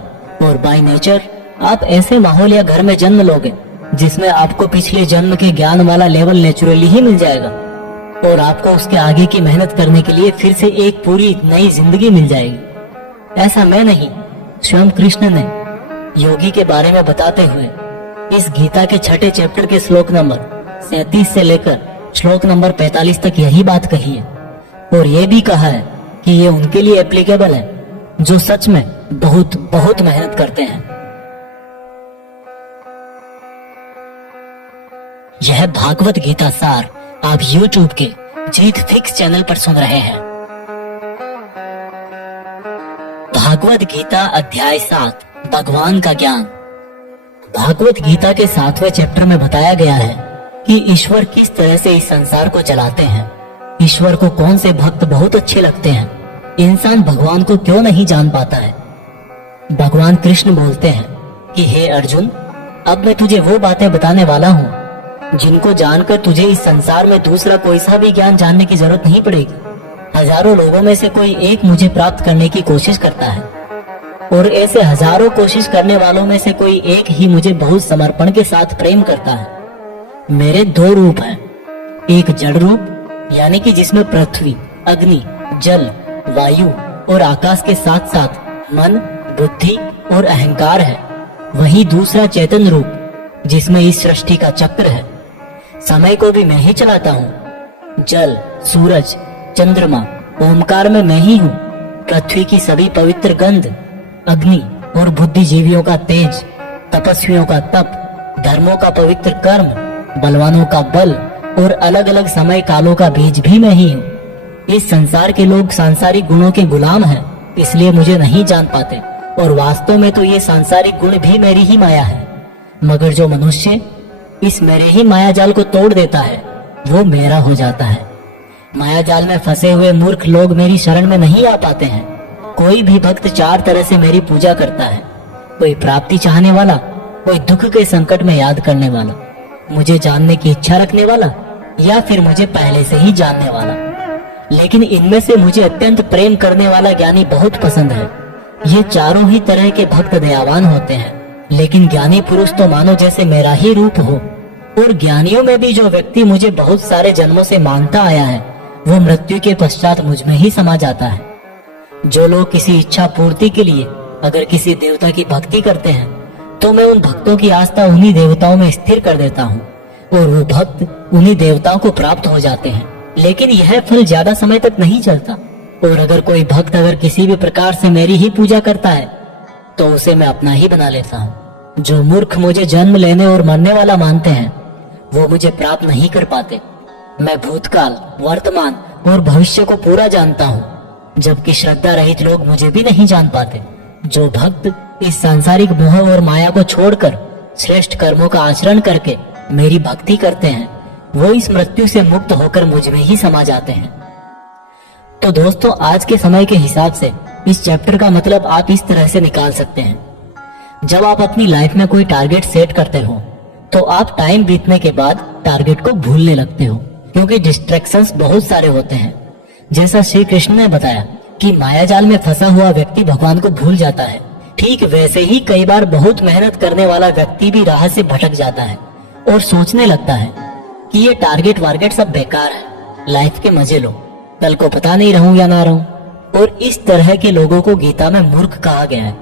और बाय नेचर आप ऐसे माहौल या घर में जन्म लोगे जिसमें आपको पिछले जन्म के ज्ञान वाला लेवल नेचुरली ही मिल जाएगा और आपको उसके आगे की मेहनत करने के लिए फिर से एक पूरी नई जिंदगी मिल जाएगी। ऐसा मैं नहीं, स्वयं कृष्ण ने योगी के बारे में बताते हुए इस गीता के 6ठे चैप्टर के श्लोक नंबर 37 से लेकर श्लोक नंबर 45 तक यही बात कही है। और ये भी कहा है कि ये उनके लिए एप्लीकेबल है जो सच में बहुत बहुत मेहनत करते हैं। यह भागवत गीता सार आप YouTube के जीत फिक्स चैनल पर सुन रहे हैं। भागवत गीता अध्याय 7 भगवान का ज्ञान। भागवत गीता के 7वें चैप्टर में बताया गया है कि ईश्वर किस तरह से इस संसार को चलाते हैं, ईश्वर को कौन से भक्त बहुत अच्छे लगते हैं, इंसान भगवान को क्यों नहीं जान पाता है। भगवान कृष्ण बोलते हैं कि हे अर्जुन, अब मैं तुझे वो बातें बताने वाला हूँ जिनको जानकर तुझे इस संसार में दूसरा कोई सा भी ज्ञान जानने की जरूरत नहीं पड़ेगी। हजारों लोगों में से कोई एक मुझे प्राप्त करने की कोशिश करता है और ऐसे हजारों कोशिश करने वालों में से कोई एक ही मुझे बहुत समर्पण के साथ प्रेम करता है। मेरे 2 रूप हैं, एक जड़ रूप यानी कि जिसमें पृथ्वी अग्नि, जल, वायु और आकाश के साथ साथ मन, बुद्धि और अहंकार है। वही दूसरा चेतन रूप जिसमें इस सृष्टि का चक्र है। समय को भी मैं ही चलाता हूँ। जल, सूरज, चंद्रमा, ओमकार में मैं ही हूँ। पृथ्वी की सभी पवित्र गंध, अग्नि और बुद्धिजीवियों का तेज, तपस्वियों का तप, धर्मों का पवित्र कर्म, बलवानों का बल और अलग अलग समय कालों का बीज भी मैं ही हूँ। इस संसार के लोग सांसारिक गुणों के गुलाम हैं, इसलिए मुझे नहीं जान पाते और वास्तव में तो ये सांसारिक गुण भी मेरी ही माया है। मगर जो मनुष्य इस मेरे ही माया जाल को तोड़ देता है वो मेरा हो जाता है। माया जाल में फंसे हुए मूर्ख लोग मेरी शरण में नहीं आ पाते हैं। कोई भी भक्त चार तरह से मेरी पूजा करता है। कोई प्राप्ति चाहने वाला, कोई दुख के संकट में याद करने वाला, मुझे जानने की इच्छा रखने वाला या फिर मुझे पहले से ही जानने वाला। लेकिन इनमें से मुझे अत्यंत प्रेम करने वाला ज्ञानी बहुत पसंद है। ये चारों ही तरह के भक्त दयावान होते हैं, लेकिन ज्ञानी पुरुष तो मानो जैसे मेरा ही रूप हो। और ज्ञानियों में भी जो व्यक्ति मुझे बहुत सारे जन्मों से मानता आया है वो मृत्यु के पश्चात मुझ में ही समा जाता है। जो लोग किसी इच्छा पूर्ति के लिए अगर किसी देवता की भक्ति करते हैं तो मैं उन भक्तों की आस्था उन्हीं देवताओं में स्थिर कर देता हूँ और वो भक्त उन्हीं देवताओं को प्राप्त हो जाते हैं। लेकिन यह फल ज्यादा समय तक नहीं चलता। और अगर कोई भक्त अगर किसी भी प्रकार से मेरी ही पूजा करता है तो उसे मैं अपना ही बना लेता हूँ। जो मूर्ख मुझे जन्म लेने और मरने वाला मानते हैं वो मुझे प्राप्त नहीं कर पाते। मैं भूतकाल, वर्तमान और भविष्य को पूरा जानता हूँ, जबकि श्रद्धा रहित लोग मुझे भी नहीं जान पाते। जो भक्त इस सांसारिक मोह और माया को छोड़कर श्रेष्ठ कर्मों का आचरण करके मेरी भक्ति करते हैं वो इस मृत्यु से मुक्त होकर मुझ में ही समा जाते हैं। तो दोस्तों, आज के समय के हिसाब से इस चैप्टर का मतलब आप इस तरह से निकाल सकते हैं। जब आप अपनी लाइफ में कोई टारगेट सेट करते हो तो आप टाइम बीतने के बाद टारगेट को भूलने लगते हो, क्योंकि डिस्ट्रैक्शंस बहुत सारे होते हैं। जैसा श्री कृष्ण ने बताया कि माया जाल में फंसा हुआ व्यक्ति भगवान को भूल जाता है, ठीक वैसे ही कई बार बहुत मेहनत करने वाला व्यक्ति भी राह से भटक जाता है और सोचने लगता है कि ये टारगेट वारगेट सब बेकार है, लाइफ के मजे लो, कल को पता नहीं रहूं या ना रहूं। और इस तरह के लोगों को गीता में मूर्ख कहा गया है,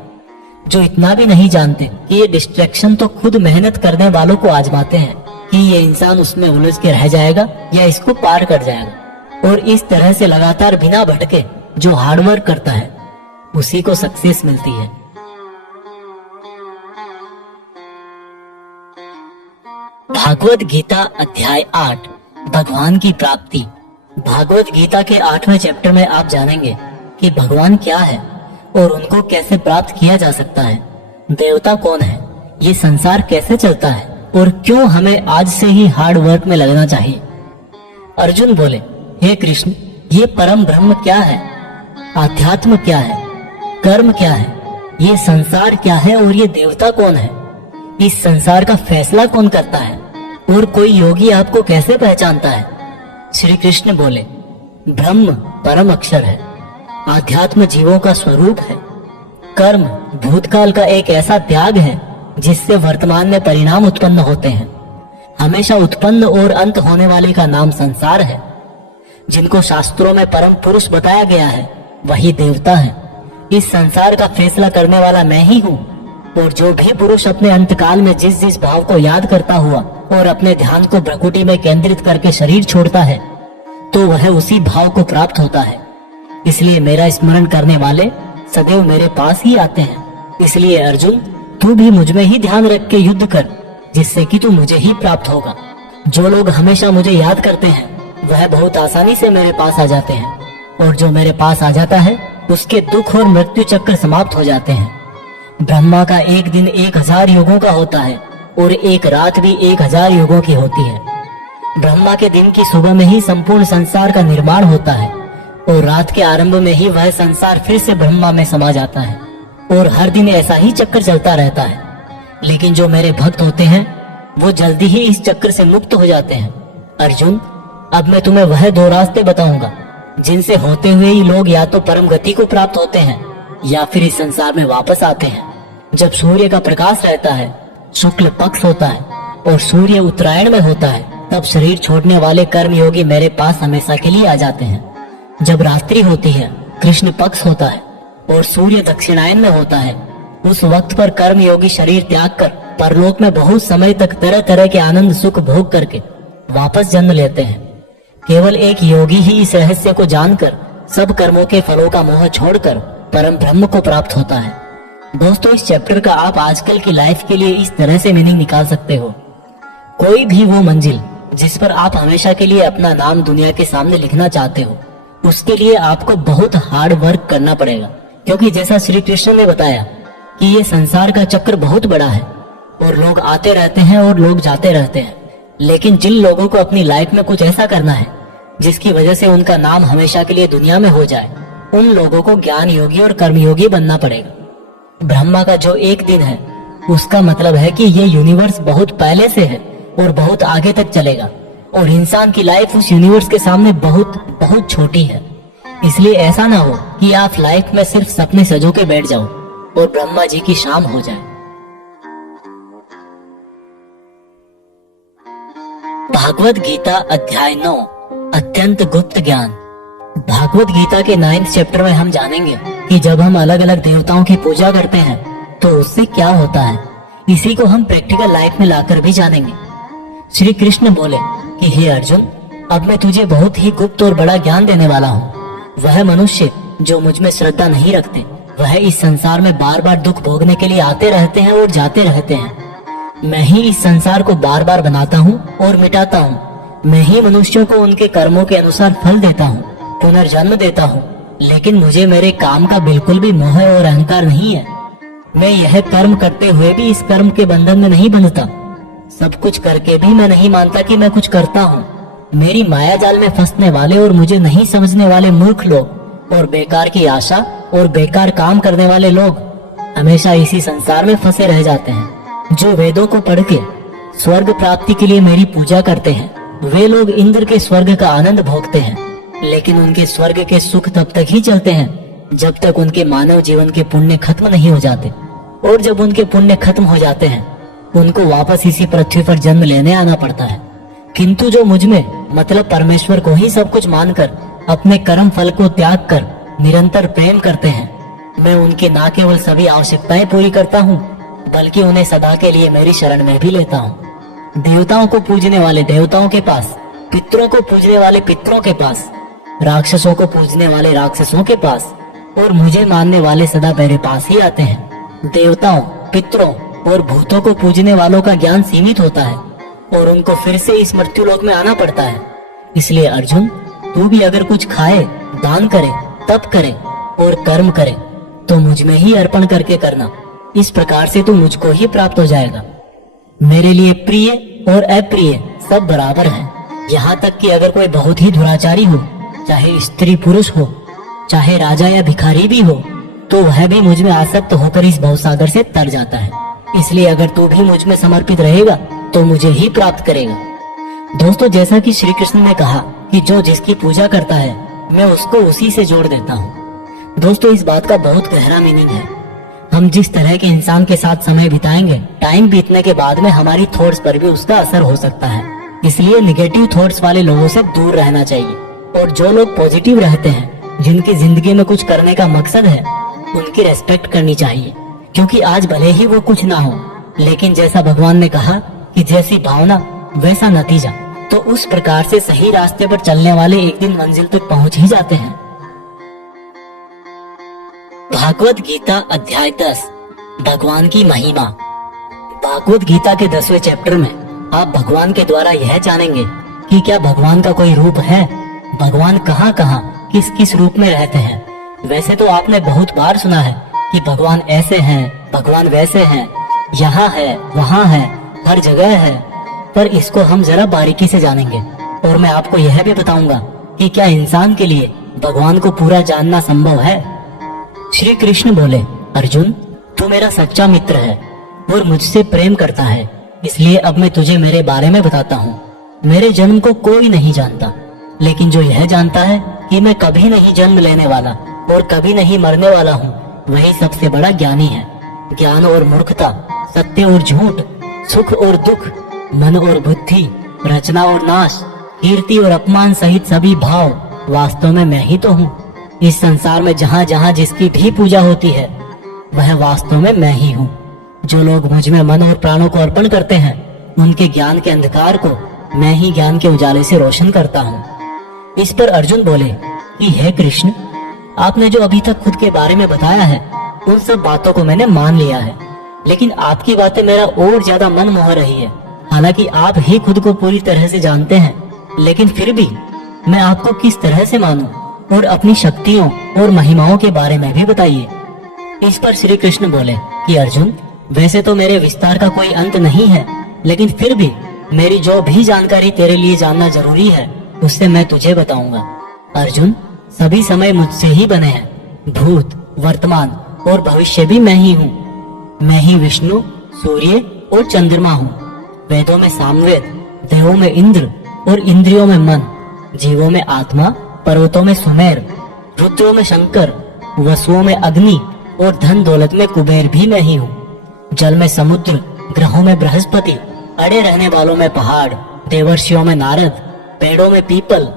जो इतना भी नहीं जानते कि ये डिस्ट्रैक्शन तो खुद मेहनत करने वालों को आजमाते हैं कि ये इंसान उसमें उलझ के रह जाएगा या इसको पार कर जाएगा। और इस तरह से लगातार बिना भटके जो हार्डवर्क करता है उसी को सक्सेस मिलती है। भागवत गीता अध्याय 8 भगवान की प्राप्ति। भागवत गीता के 8वें चैप्टर में आप जानेंगे कि भगवान क्या है और उनको कैसे प्राप्त किया जा सकता है, देवता कौन है, ये संसार कैसे चलता है और क्यों हमें आज से ही हार्ड वर्क में लगना चाहिए। अर्जुन बोले, हे कृष्ण, ये परम ब्रह्म क्या है, आध्यात्म क्या है, कर्म क्या है, ये संसार क्या है और ये देवता कौन है, इस संसार का फैसला कौन करता है और कोई योगी आपको कैसे पहचानता है। श्री कृष्ण बोले, ब्रह्म परम अक्षर है, आध्यात्म जीवों का स्वरूप है, कर्म भूतकाल का एक ऐसा त्याग है जिससे वर्तमान में परिणाम उत्पन्न होते हैं, हमेशा उत्पन्न और अंत होने वाले का नाम संसार है। जिनको शास्त्रों में परम पुरुष बताया गया है वही देवता है। इस संसार का फैसला करने वाला मैं ही हूँ। और जो भी पुरुष अपने अंतकाल में जिस जिस भाव को याद करता हुआ और अपने ध्यान को भ्रकुटी में केंद्रित करके शरीर छोड़ता है तो वह उसी भाव को प्राप्त होता है। इसलिए मेरा स्मरण करने वाले सदैव मेरे पास ही आते हैं। इसलिए अर्जुन, तू भी मुझ में ही ध्यान रख के युद्ध कर, जिससे कि तू मुझे ही प्राप्त होगा। जो लोग हमेशा मुझे याद करते हैं वह बहुत आसानी से मेरे पास आ जाते हैं, और जो मेरे पास आ जाता है उसके दुख और मृत्यु चक्र समाप्त हो जाते हैं। ब्रह्मा का एक दिन 1000 युगों का होता है और एक रात भी 1000 युगों की होती है। ब्रह्मा के दिन की सुबह में ही संपूर्ण संसार का निर्माण होता है और रात के आरंभ में ही वह संसार फिर से ब्रह्मा में समा जाता है और हर दिन ऐसा ही चक्कर चलता रहता है। लेकिन जो मेरे भक्त होते हैं वो जल्दी ही इस चक्र से मुक्त हो जाते हैं। अर्जुन, अब मैं तुम्हें वह 2 रास्ते बताऊंगा जिनसे होते हुए ही लोग या तो परम गति को प्राप्त होते हैं या फिर इस संसार में वापस आते हैं। जब सूर्य का प्रकाश रहता है, शुक्ल पक्ष होता है और सूर्य उत्तरायण में होता है, तब शरीर छोड़ने वाले कर्म योगी मेरे पास हमेशा के लिए आ जाते हैं। जब रात्रि होती है, कृष्ण पक्ष होता है और सूर्य दक्षिणायन में होता है, उस वक्त पर कर्म योगी शरीर त्याग कर परलोक में बहुत समय तक तरह तरह के आनंद सुख भोग करके वापस जन्म लेते हैं। केवल एक योगी ही इस रहस्य को जानकर सब कर्मों के फलों का मोह छोड़कर परम ब्रह्म को प्राप्त होता है। दोस्तों, इस चैप्टर का आप आजकल की लाइफ के लिए इस तरह से मीनिंग निकाल सकते हो। कोई भी वो मंजिल जिस पर आप हमेशा के लिए अपना नाम दुनिया के सामने लिखना चाहते हो, उसके लिए आपको बहुत हार्ड वर्क करना पड़ेगा। क्योंकि जैसा श्री कृष्ण ने बताया कि ये संसार का चक्र बहुत बड़ा है और लोग आते रहते हैं और लोग जाते रहते हैं, लेकिन जिन लोगों को अपनी लाइफ में कुछ ऐसा करना है जिसकी वजह से उनका नाम हमेशा के लिए दुनिया में हो जाए, उन लोगों को ज्ञान योगी और कर्म योगी बनना पड़ेगा। ब्रह्मा का जो एक दिन है, उसका मतलब है कि ये यूनिवर्स बहुत पहले से है और बहुत आगे तक चलेगा, और इंसान की लाइफ उस यूनिवर्स के सामने बहुत बहुत छोटी है। इसलिए ऐसा ना हो कि आप लाइफ में सिर्फ सपने सजो के बैठ जाओ और ब्रह्मा जी की शाम हो जाए। भागवत गीता अध्याय 9 अत्यंत गुप्त ज्ञान। भागवत गीता के 9th चैप्टर में हम जानेंगे कि जब हम अलग अलग देवताओं की पूजा करते हैं तो उससे क्या होता है। इसी को हम प्रैक्टिकल लाइफ में लाकर भी जानेंगे। श्री कृष्ण बोले कि हे अर्जुन, अब मैं तुझे बहुत ही गुप्त और बड़ा ज्ञान देने वाला हूँ। वह मनुष्य जो मुझ में श्रद्धा नहीं रखते, वह इस संसार में बार बार दुख भोगने के लिए आते रहते हैं और जाते रहते हैं। मैं ही इस संसार को बार बार बनाता हूँ और मिटाता हूँ। मैं ही मनुष्यों को उनके कर्मों के अनुसार फल देता हूँ, पुनर्जन्म देता हूँ। लेकिन मुझे मेरे काम का बिल्कुल भी मोह और अहंकार नहीं है। मैं यह कर्म करते हुए भी इस कर्म के बंधन में नहीं बंधता। सब कुछ करके भी मैं नहीं मानता कि मैं कुछ करता हूँ। मेरी माया जाल में फंसने वाले और मुझे नहीं समझने वाले मूर्ख लोग और बेकार की आशा और बेकार काम करने वाले लोग हमेशा इसी संसार में फंसे रह जाते हैं। जो वेदों को पढ़ के स्वर्ग प्राप्ति के लिए मेरी पूजा करते हैं, वे लोग इंद्र के स्वर्ग का आनंद भोगते हैं, लेकिन उनके स्वर्ग के सुख तब तक ही चलते हैं जब तक उनके मानव जीवन के पुण्य खत्म नहीं हो जाते। और जब उनके पुण्य खत्म हो जाते हैं, उनको वापस इसी पृथ्वी पर जन्म लेने आना पड़ता है। किंतु जो मुझ में मतलब परमेश्वर को ही सब कुछ मानकर अपने कर्म फल को त्याग कर निरंतर प्रेम करते हैं, मैं उनकी न केवल सभी आवश्यकताएं पूरी करता हूँ, बल्कि उन्हें सदा के लिए मेरी शरण में भी लेता हूँ। देवताओं को पूजने वाले देवताओं के पास, पितरों को पूजने वाले पितरों के पास, राक्षसों को पूजने वाले राक्षसों के पास और मुझे मानने वाले सदा मेरे पास ही आते हैं। देवताओं, पितरों और भूतों को पूजने वालों का ज्ञान सीमित होता है और उनको फिर से इस मृत्यु लोक में आना पड़ता है। इसलिए अर्जुन, तू भी अगर कुछ खाए, दान करे, तप करे और कर्म करे तो मुझ में ही अर्पण करके करना। इस प्रकार से तू मुझको ही प्राप्त हो जाएगा। मेरे लिए प्रिय और अप्रिय सब बराबर हैं। यहाँ तक कि अगर कोई बहुत ही दुराचारी हो, चाहे स्त्री पुरुष हो, चाहे राजा या भिखारी भी हो, तो वह भी मुझ में आसक्त होकर इस भवसागर से तर जाता है। इसलिए अगर तू भी मुझ में समर्पित रहेगा तो मुझे ही प्राप्त करेगा। दोस्तों, जैसा कि श्री कृष्ण ने कहा कि जो जिसकी पूजा करता है, मैं उसको उसी से जोड़ देता हूँ। दोस्तों, इस बात का बहुत गहरा मीनिंग है। हम जिस तरह के इंसान के साथ समय बिताएंगे, टाइम बीतने के बाद में हमारी थॉट्स पर भी उसका असर हो सकता है। इसलिए निगेटिव थॉट्स वाले लोगों से दूर रहना चाहिए और जो लोग पॉजिटिव रहते हैं, जिनकी जिंदगी में कुछ करने का मकसद है, उनकी रेस्पेक्ट करनी चाहिए। क्योंकि आज भले ही वो कुछ ना हो, लेकिन जैसा भगवान ने कहा कि जैसी भावना वैसा नतीजा, तो उस प्रकार से सही रास्ते पर चलने वाले एक दिन मंजिल तक पहुंच ही जाते हैं। भागवत गीता अध्याय 10 भगवान की महिमा। भागवत गीता के 10वें चैप्टर में आप भगवान के द्वारा यह जानेंगे कि क्या भगवान का कोई रूप है, भगवान कहाँ कहाँ किस किस रूप में रहते हैं। वैसे तो आपने बहुत बार सुना है कि भगवान ऐसे हैं, भगवान वैसे हैं, यहाँ है, वहाँ है, हर जगह है, पर इसको हम जरा बारीकी से जानेंगे और मैं आपको यह भी बताऊंगा कि क्या इंसान के लिए भगवान को पूरा जानना संभव है। श्री कृष्ण बोले, अर्जुन, तू मेरा सच्चा मित्र है और मुझसे प्रेम करता है, इसलिए अब मैं तुझे मेरे बारे में बताता हूँ। मेरे जन्म को कोई नहीं जानता, लेकिन जो यह जानता है कि मैं कभी नहीं जन्म लेने वाला और कभी नहीं मरने वाला हूँ, वही सबसे बड़ा ज्ञानी है। ज्ञान और मूर्खता, सत्य और झूठ, सुख और दुख, मन और बुद्धि, रचना और नाश, कीर्ति और अपमान सहित सभी भाव वास्तव में मैं ही तो हूँ। इस संसार में जहाँ जहाँ जिसकी भी पूजा होती है वह वास्तव में मैं ही हूँ। जो लोग मुझ में मन और प्राणों को अर्पण करते हैं उनके ज्ञान के अंधकार को मैं ही ज्ञान के उजाले से रोशन करता हूँ। इस पर अर्जुन बोले कि हे कृष्ण, आपने जो अभी तक खुद के बारे में बताया है उन सब बातों को मैंने मान लिया है, लेकिन आपकी बातें मेरा और ज्यादा मन मोह रही है। हालांकि आप ही खुद को पूरी तरह से जानते हैं, लेकिन फिर भी मैं आपको किस तरह से मानूं और अपनी शक्तियों और महिमाओं के बारे में भी बताइए। इस पर श्री कृष्ण बोले कि अर्जुन, वैसे तो मेरे विस्तार का कोई अंत नहीं है, लेकिन फिर भी मेरी जो भी जानकारी तेरे लिए जानना जरूरी है उससे मैं तुझे बताऊंगा। अर्जुन, सभी समय मुझसे ही बने हैं, भूत, वर्तमान और भविष्य भी मैं ही हूँ। मैं ही विष्णु, सूर्य और चंद्रमा हूँ। वेदों में सामवेद, देवों में इंद्र और इंद्रियों में मन, जीवों में आत्मा, पर्वतों में सुमेर, रुद्रों में शंकर, वसुओं में अग्नि और धन दौलत में कुबेर भी मैं ही हूँ। जल में समुद्र, ग्रहों में बृहस्पति, अड़े रहने वालों में पहाड़, देवर्षियों में नारद, पेड़ों में पीपल,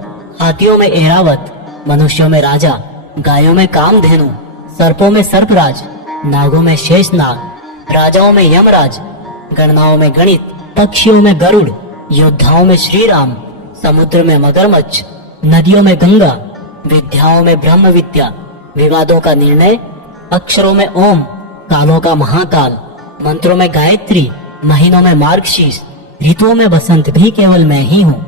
हाथियों में एरावत, मनुष्यों में राजा, गायों में कामधेनु, सर्पों में सर्पराज, नागों में शेषनाग, राजाओं में यमराज, गणनाओं में गणित, पक्षियों में गरुड़, योद्धाओं में श्री राम, समुद्र में मगरमच्छ, नदियों में गंगा, विद्याओं में ब्रह्म विद्या, विवादों का निर्णय, अक्षरों में ओम, कालों का महाकाल, मंत्रों में गायत्री, महीनों में मार्गशीर्ष, ऋतुओं में बसंत भी केवल मैं ही हूँ।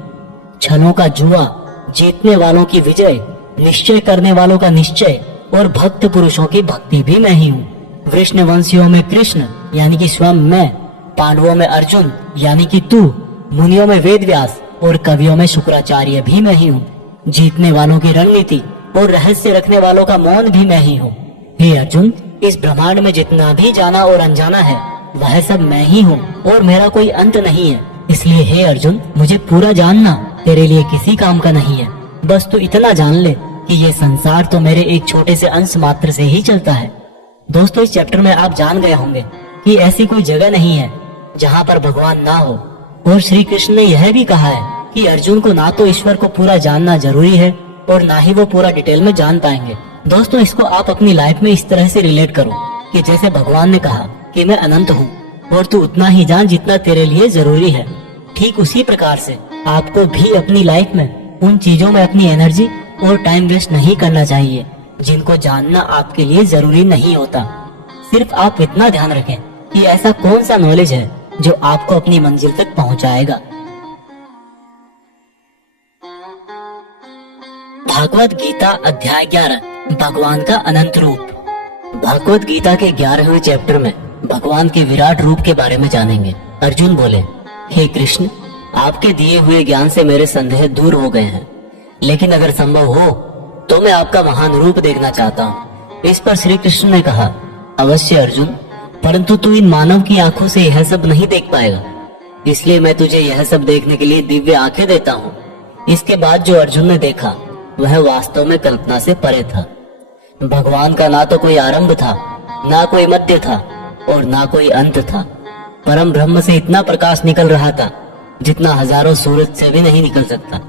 छलों का जुआ, जीतने वालों की विजय, निश्चय करने वालों का निश्चय और भक्त पुरुषों की भक्ति भी मैं ही हूँ। वृष्णवंशियों में कृष्ण यानी कि स्वयं मैं, पांडवों में अर्जुन यानी कि तू, मुनियों में वेदव्यास और कवियों में शुक्राचार्य भी मैं ही हूँ। जीतने वालों की रणनीति और रहस्य रखने वालों का मौन भी मैं ही हूँ। हे अर्जुन, इस ब्रह्मांड में जितना भी जाना और अनजाना है वह सब मैं ही हूँ और मेरा कोई अंत नहीं है। इसलिए हे अर्जुन, मुझे पूरा जानना तेरे लिए किसी काम का नहीं है। बस तू इतना जान ले कि ये संसार तो मेरे एक छोटे से अंश मात्र से ही चलता है। दोस्तों, इस चैप्टर में आप जान गए होंगे कि ऐसी कोई जगह नहीं है जहाँ पर भगवान ना हो। और श्री कृष्ण ने यह भी कहा है कि अर्जुन को ना तो ईश्वर को पूरा जानना जरूरी है और ना ही वो पूरा डिटेल में जान पाएंगे। दोस्तों, इसको आप अपनी लाइफ में इस तरह से रिलेट करो कि जैसे भगवान ने कहा कि मैं अनंत हूँ और तू उतना ही जान जितना तेरे लिए जरूरी है। ठीक उसी प्रकार से आपको भी अपनी लाइफ में उन चीजों में अपनी एनर्जी और टाइम वेस्ट नहीं करना चाहिए जिनको जानना आपके लिए जरूरी नहीं होता। सिर्फ आप इतना ध्यान रखें कि ऐसा कौन सा नॉलेज है जो आपको अपनी मंजिल तक पहुंचाएगा। भागवत गीता अध्याय 11, भगवान का अनंत रूप। भागवत गीता के 11वें चैप्टर में भगवान के विराट रूप के बारे में जानेंगे। अर्जुन बोले, हे कृष्ण, आपके दिए हुए ज्ञान से मेरे संदेह दूर हो गए हैं, लेकिन अगर संभव हो तो मैं आपका महान रूप देखना चाहता हूँ। इस पर श्री कृष्ण ने कहा, अवश्य अर्जुन, परंतु तू इन मानव की आंखों से यह सब नहीं देख पाएगा, इसलिए मैं तुझे यह सब देखने के लिए दिव्य आंखें देता हूँ। इसके बाद जो अर्जुन ने देखा वह वास्तव में कल्पना से परे था। भगवान का ना तो कोई आरंभ था, ना कोई मध्य था और ना कोई अंत था। परम ब्रह्म से इतना प्रकाश निकल रहा था जितना हजारों सूरज से भी नहीं निकल सकता।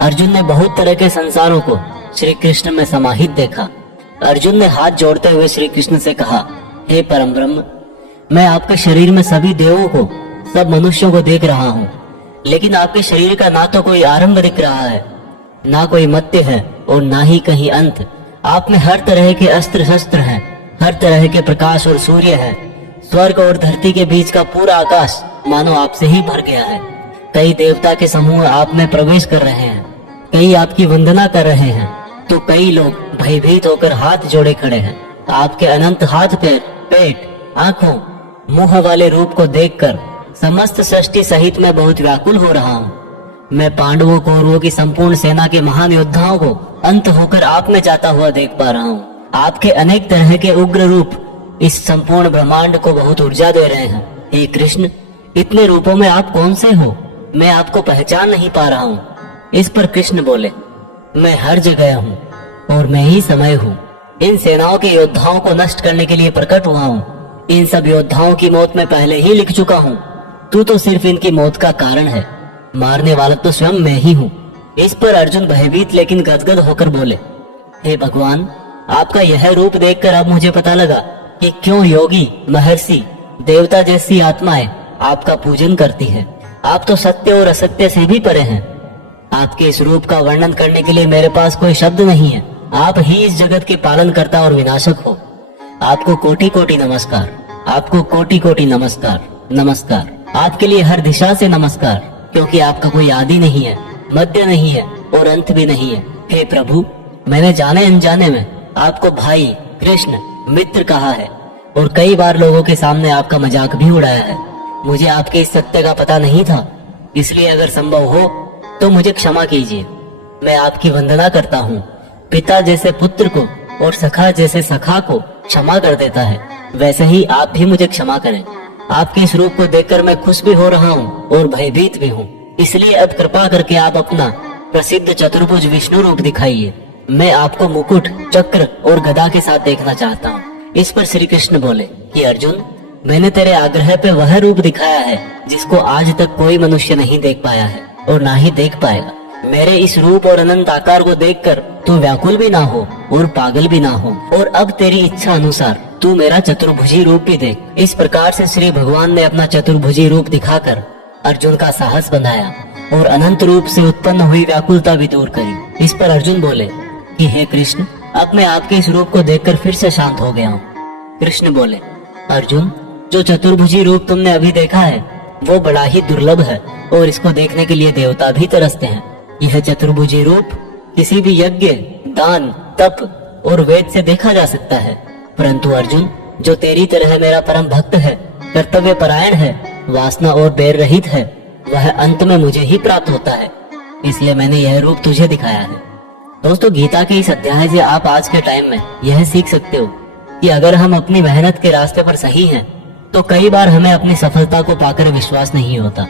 अर्जुन ने बहुत तरह के संसारों को श्री कृष्ण में समाहित देखा। अर्जुन ने हाथ जोड़ते हुए श्री कृष्ण से कहा, हे परम ब्रह्म, मैं आपके शरीर में सभी देवों को, सब मनुष्यों को देख रहा हूँ, लेकिन आपके शरीर का ना तो कोई आरंभ दिख रहा है, ना कोई मध्य है और ना ही कहीं अंत। आप में हर तरह के अस्त्र शस्त्र हैं, हर तरह के प्रकाश और सूर्य है। स्वर्ग और धरती के बीच का पूरा आकाश मानो आपसे ही भर गया है। कई देवता के समूह आप में प्रवेश कर रहे हैं, कई आपकी वंदना कर रहे हैं, तो कई लोग भयभीत होकर हाथ जोड़े खड़े हैं। आपके अनंत हाथ पैर, पेट, आंखों, मुंह वाले रूप को देखकर समस्त सृष्टि सहित मैं बहुत व्याकुल हो रहा हूँ। मैं पांडवों, कौरवों की संपूर्ण सेना के महान योद्धाओं को अंत होकर आप में जाता हुआ देख पा रहा हूँ। आपके अनेक तरह के उग्र रूप इस संपूर्ण ब्रह्मांड को बहुत ऊर्जा दे रहे हैं। हे कृष्ण, इतने रूपों में आप कौन से हो? मैं आपको पहचान नहीं पा रहा हूँ। इस पर कृष्ण बोले, मैं हर जगह हूँ और मैं ही समय हूँ। इन सेनाओं के योद्धाओं को नष्ट करने के लिए प्रकट हुआ हूँ। इन सब योद्धाओं की मौत मैं पहले ही लिख चुका हूँ। तू तो सिर्फ इनकी मौत का कारण है, मारने वाला तो स्वयं मैं ही हूँ। इस पर अर्जुन भयभीत लेकिन गदगद होकर बोले, हे भगवान, आपका यह रूप देखकर अब मुझे पता लगा कि क्यों योगी, महर्षि, देवता जैसी आत्माएं आपका पूजन करती है। आप तो सत्य और असत्य से भी परे हैं। आपके इस रूप का वर्णन करने के लिए मेरे पास कोई शब्द नहीं है। आप ही इस जगत के पालनकर्ता और विनाशक हो। आपको कोटि कोटि नमस्कार, आपको कोटि कोटि नमस्कार, नमस्कार। आपके लिए हर दिशा से नमस्कार, क्योंकि आपका कोई आदि नहीं है, मध्य नहीं है और अंत भी नहीं है। हे प्रभु, मैंने जाने अनजाने में आपको भाई, कृष्ण, मित्र कहा है और कई बार लोगों के सामने आपका मजाक भी उड़ाया है। मुझे आपके इस सत्य का पता नहीं था, इसलिए अगर संभव हो तो मुझे क्षमा कीजिए। मैं आपकी वंदना करता हूँ। पिता जैसे पुत्र को और सखा जैसे सखा को क्षमा कर देता है, वैसे ही आप भी मुझे क्षमा करें। आपके इस रूप को देखकर मैं खुश भी हो रहा हूँ और भयभीत भी हूँ, इसलिए अब कृपा करके आप अपना प्रसिद्ध चतुर्भुज विष्णु रूप दिखाइए। मैं आपको मुकुट, चक्र और गदा के साथ देखना चाहता हूँ। इस पर श्री कृष्ण बोले कि अर्जुन, मैंने तेरे आग्रह पे वह रूप दिखाया है जिसको आज तक कोई मनुष्य नहीं देख पाया है और ना ही देख पाएगा। मेरे इस रूप और अनंत आकार को देखकर तू व्याकुल भी ना हो और पागल भी ना हो, और अब तेरी इच्छा अनुसार तू मेरा चतुर्भुजी रूप भी देख। इस प्रकार से श्री भगवान ने अपना चतुर्भुजी रूप दिखाकर अर्जुन का साहस बनाया और अनंत रूप से उत्पन्न हुई व्याकुलता भी दूर करी। इस पर अर्जुन बोले कि हे कृष्ण, अब मैं आपके इस रूप को देखकर फिर से शांत हो गया हूँ। कृष्ण बोले, अर्जुन, जो चतुर्भुजी रूप तुमने अभी देखा है वो बड़ा ही दुर्लभ है और इसको देखने के लिए देवता भी तरसते हैं। यह चतुर्भुजी रूप किसी भी यज्ञ, दान, तप और वेद से देखा जा सकता है, परंतु अर्जुन, जो तेरी तरह मेरा परम भक्त है, कर्तव्य परायण है, वासना और बैर रहित है, वह अंत में मुझे ही प्राप्त होता है। इसलिए मैंने यह रूप तुझे दिखाया है। दोस्तों, गीता के इस अध्याय से आप आज के टाइम में यह सीख सकते हो कि अगर हम अपनी मेहनत के रास्ते पर सही हैं, तो कई बार हमें अपनी सफलता को पाकर विश्वास नहीं होता।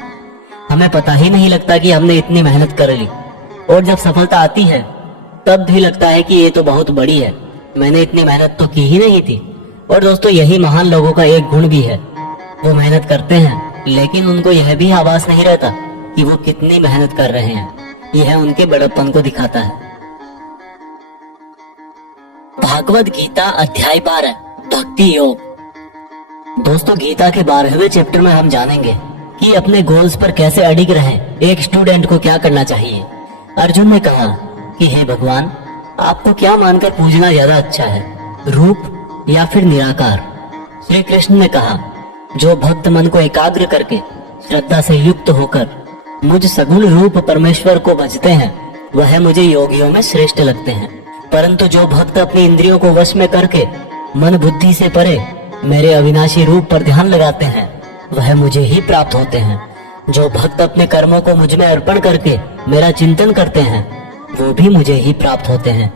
हमें पता ही नहीं लगता कि हमने इतनी मेहनत कर ली, और जब सफलता आती है तब भी लगता है कि ये तो बहुत बड़ी है, मैंने इतनी मेहनत तो की ही नहीं थी। और दोस्तों, यही महान लोगों का एक गुण भी है, वो मेहनत करते हैं लेकिन उनको यह भी आभास नहीं रहता कि वो कितनी मेहनत कर रहे हैं। यह उनके बड़प्पन को दिखाता है। भागवत गीता अध्याय 12 भक्ति योग। दोस्तों, गीता के 12वें चैप्टर में हम जानेंगे कि अपने गोल्स पर कैसे अडिग रहें, एक स्टूडेंट को क्या करना चाहिए। अर्जुन ने कहा कि हे भगवान, आपको क्या मानकर पूजना ज्यादा अच्छा है, रूप या फिर निराकार। श्री कृष्ण ने कहा, जो भक्त मन को एकाग्र करके श्रद्धा से युक्त होकर मुझ सगुण रूप परमेश्वर को भजते हैं, वह मुझे योगियों में श्रेष्ठ लगते हैं। परंतु जो भक्त अपनी इंद्रियों को वश में करके मन बुद्धि से परे मेरे अविनाशी रूप पर ध्यान लगाते हैं, वह मुझे ही प्राप्त होते हैं। जो भक्त अपने कर्मों को मुझ में अर्पण करके मेरा चिंतन करते हैं, वो भी मुझे ही प्राप्त होते हैं।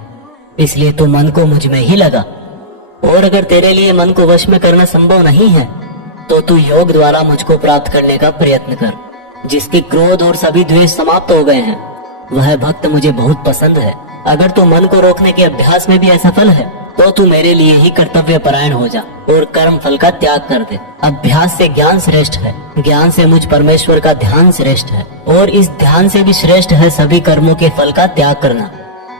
इसलिए तू मन को मुझ में ही लगा, और अगर तेरे लिए मन को वश में करना संभव नहीं है तो तू योग द्वारा मुझको प्राप्त करने का प्रयत्न कर। जिसके क्रोध और सभी द्वेष समाप्त हो गए हैं, वह भक्त मुझे बहुत पसंद है। अगर तू मन को रोकने के अभ्यास में भी असफल है तो तू मेरे लिए ही कर्तव्य परायण हो जा और कर्म फल का त्याग कर दे। अभ्यास से ज्ञान श्रेष्ठ है, ज्ञान से मुझ परमेश्वर का ध्यान श्रेष्ठ है, और इस ध्यान से भी श्रेष्ठ है सभी कर्मों के फल का त्याग करना,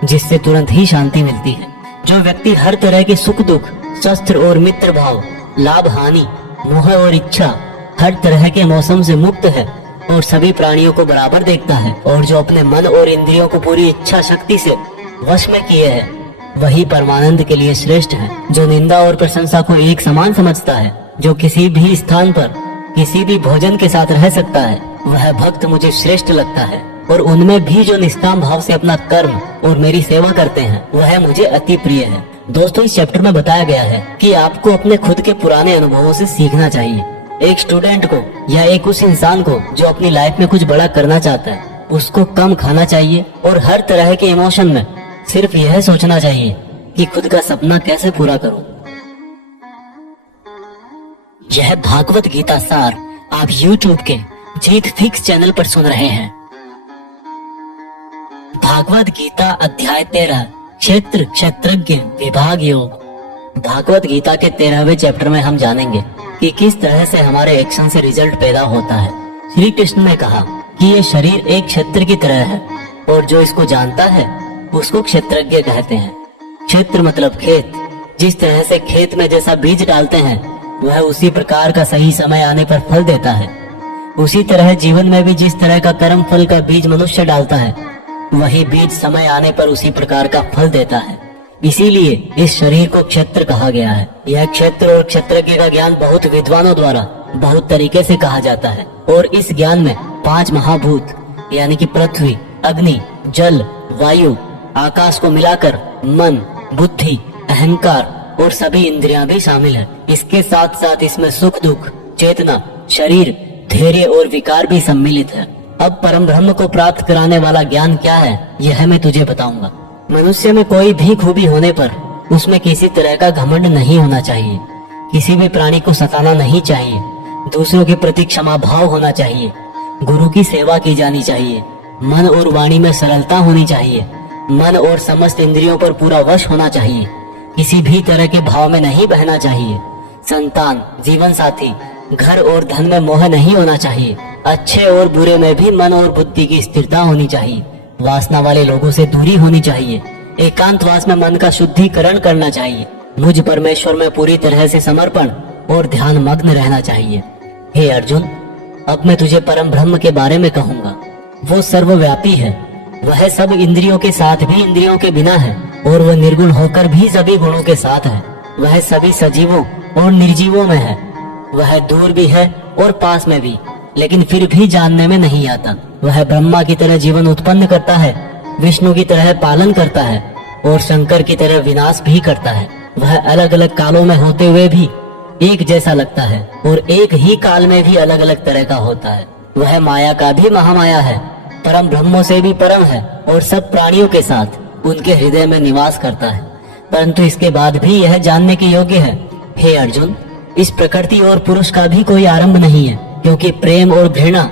जिससे तुरंत ही शांति मिलती है। जो व्यक्ति हर तरह के सुख दुख, शस्त्र और मित्र भाव, लाभ हानि, मोह और इच्छा, हर तरह के मौसम से मुक्त है और सभी प्राणियों को बराबर देखता है, और जो अपने मन और इंद्रियों को पूरी इच्छा शक्ति से वश में किए है, वही परमानंद के लिए श्रेष्ठ है। जो निंदा और प्रशंसा को एक समान समझता है, जो किसी भी स्थान पर किसी भी भोजन के साथ रह सकता है, वह भक्त मुझे श्रेष्ठ लगता है। और उनमें भी जो निष्काम भाव से अपना कर्म और मेरी सेवा करते हैं, वह मुझे अति प्रिय है। दोस्तों, इस चैप्टर में बताया गया है कि आपको अपने खुद के पुराने अनुभवों से सीखना चाहिए। एक स्टूडेंट को या एक उस इंसान को जो अपनी लाइफ में कुछ बड़ा करना चाहता है, उसको कम खाना चाहिए और हर तरह के इमोशन में सिर्फ यह सोचना चाहिए कि खुद का सपना कैसे पूरा करूं। यह भागवत गीता सार आप YouTube के जीत फिक्स चैनल पर सुन रहे हैं। भागवत गीता अध्याय 13 क्षेत्र क्षेत्रज्ञ विभाग योग। भागवत गीता के 13वें चैप्टर में हम जानेंगे कि किस तरह से हमारे एक्शन से रिजल्ट पैदा होता है। श्री कृष्ण ने कहा कि ये शरीर एक क्षेत्र की तरह है और जो इसको जानता है उसको क्षेत्रज्ञ कहते हैं। क्षेत्र मतलब खेत। जिस तरह से खेत में जैसा बीज डालते हैं वह उसी प्रकार का सही समय आने पर फल देता है, उसी तरह जीवन में भी जिस तरह का कर्म फल का बीज मनुष्य डालता है वही बीज समय आने पर उसी प्रकार का फल देता है। इसीलिए इस शरीर को क्षेत्र कहा गया है। यह क्षेत्र और क्षेत्रज्ञ का ज्ञान बहुत विद्वानों द्वारा बहुत तरीके से कहा जाता है और इस ज्ञान में 5 महाभूत यानी कि पृथ्वी, अग्नि, जल, वायु, आकाश को मिलाकर मन, बुद्धि, अहंकार और सभी इंद्रियां भी शामिल है। इसके साथ साथ इसमें सुख दुख, चेतना, शरीर, धैर्य और विकार भी सम्मिलित है। अब परम ब्रह्म को प्राप्त कराने वाला ज्ञान क्या है यह मैं तुझे बताऊंगा। मनुष्य में कोई भी खूबी होने पर उसमें किसी तरह का घमंड नहीं होना चाहिए, किसी भी प्राणी को सताना नहीं चाहिए, दूसरों के प्रति क्षमा भाव होना चाहिए, गुरु की सेवा की जानी चाहिए, मन और वाणी में सरलता होनी चाहिए, मन और समस्त इंद्रियों पर पूरा वश होना चाहिए, किसी भी तरह के भाव में नहीं बहना चाहिए, संतान, जीवन साथी, घर और धन में मोह नहीं होना चाहिए, अच्छे और बुरे में भी मन और बुद्धि की स्थिरता होनी चाहिए, वासना वाले लोगों से दूरी होनी चाहिए, एकांतवास में मन का शुद्धिकरण करना चाहिए, मुझ परमेश्वर में पूरी तरह से समर्पण और ध्यान मग्न रहना चाहिए। हे अर्जुन, अब मैं तुझे परम ब्रह्म के बारे में कहूँगा। वो सर्वव्यापी है, वह सब इंद्रियों के साथ भी इंद्रियों के बिना है और वह निर्गुण होकर भी सभी गुणों के साथ है। वह सभी सजीवों और निर्जीवों में है, वह दूर भी है और पास में भी, लेकिन फिर भी जानने में नहीं आता। वह ब्रह्मा की तरह जीवन उत्पन्न करता है, विष्णु की तरह पालन करता है और शंकर की तरह विनाश भी करता है। वह अलग अलग कालों में होते हुए भी एक जैसा लगता है और एक ही काल में भी अलग अलग तरह का होता है। वह माया का भी महामाया है, परम ब्रह्मों से भी परम है और सब प्राणियों के साथ उनके हृदय में निवास करता है। परंतु इसके बाद भी यह जानने के योग्य है, हे अर्जुन, इस प्रकृति और पुरुष का भी कोई आरंभ नहीं है, क्योंकि प्रेम और घृणा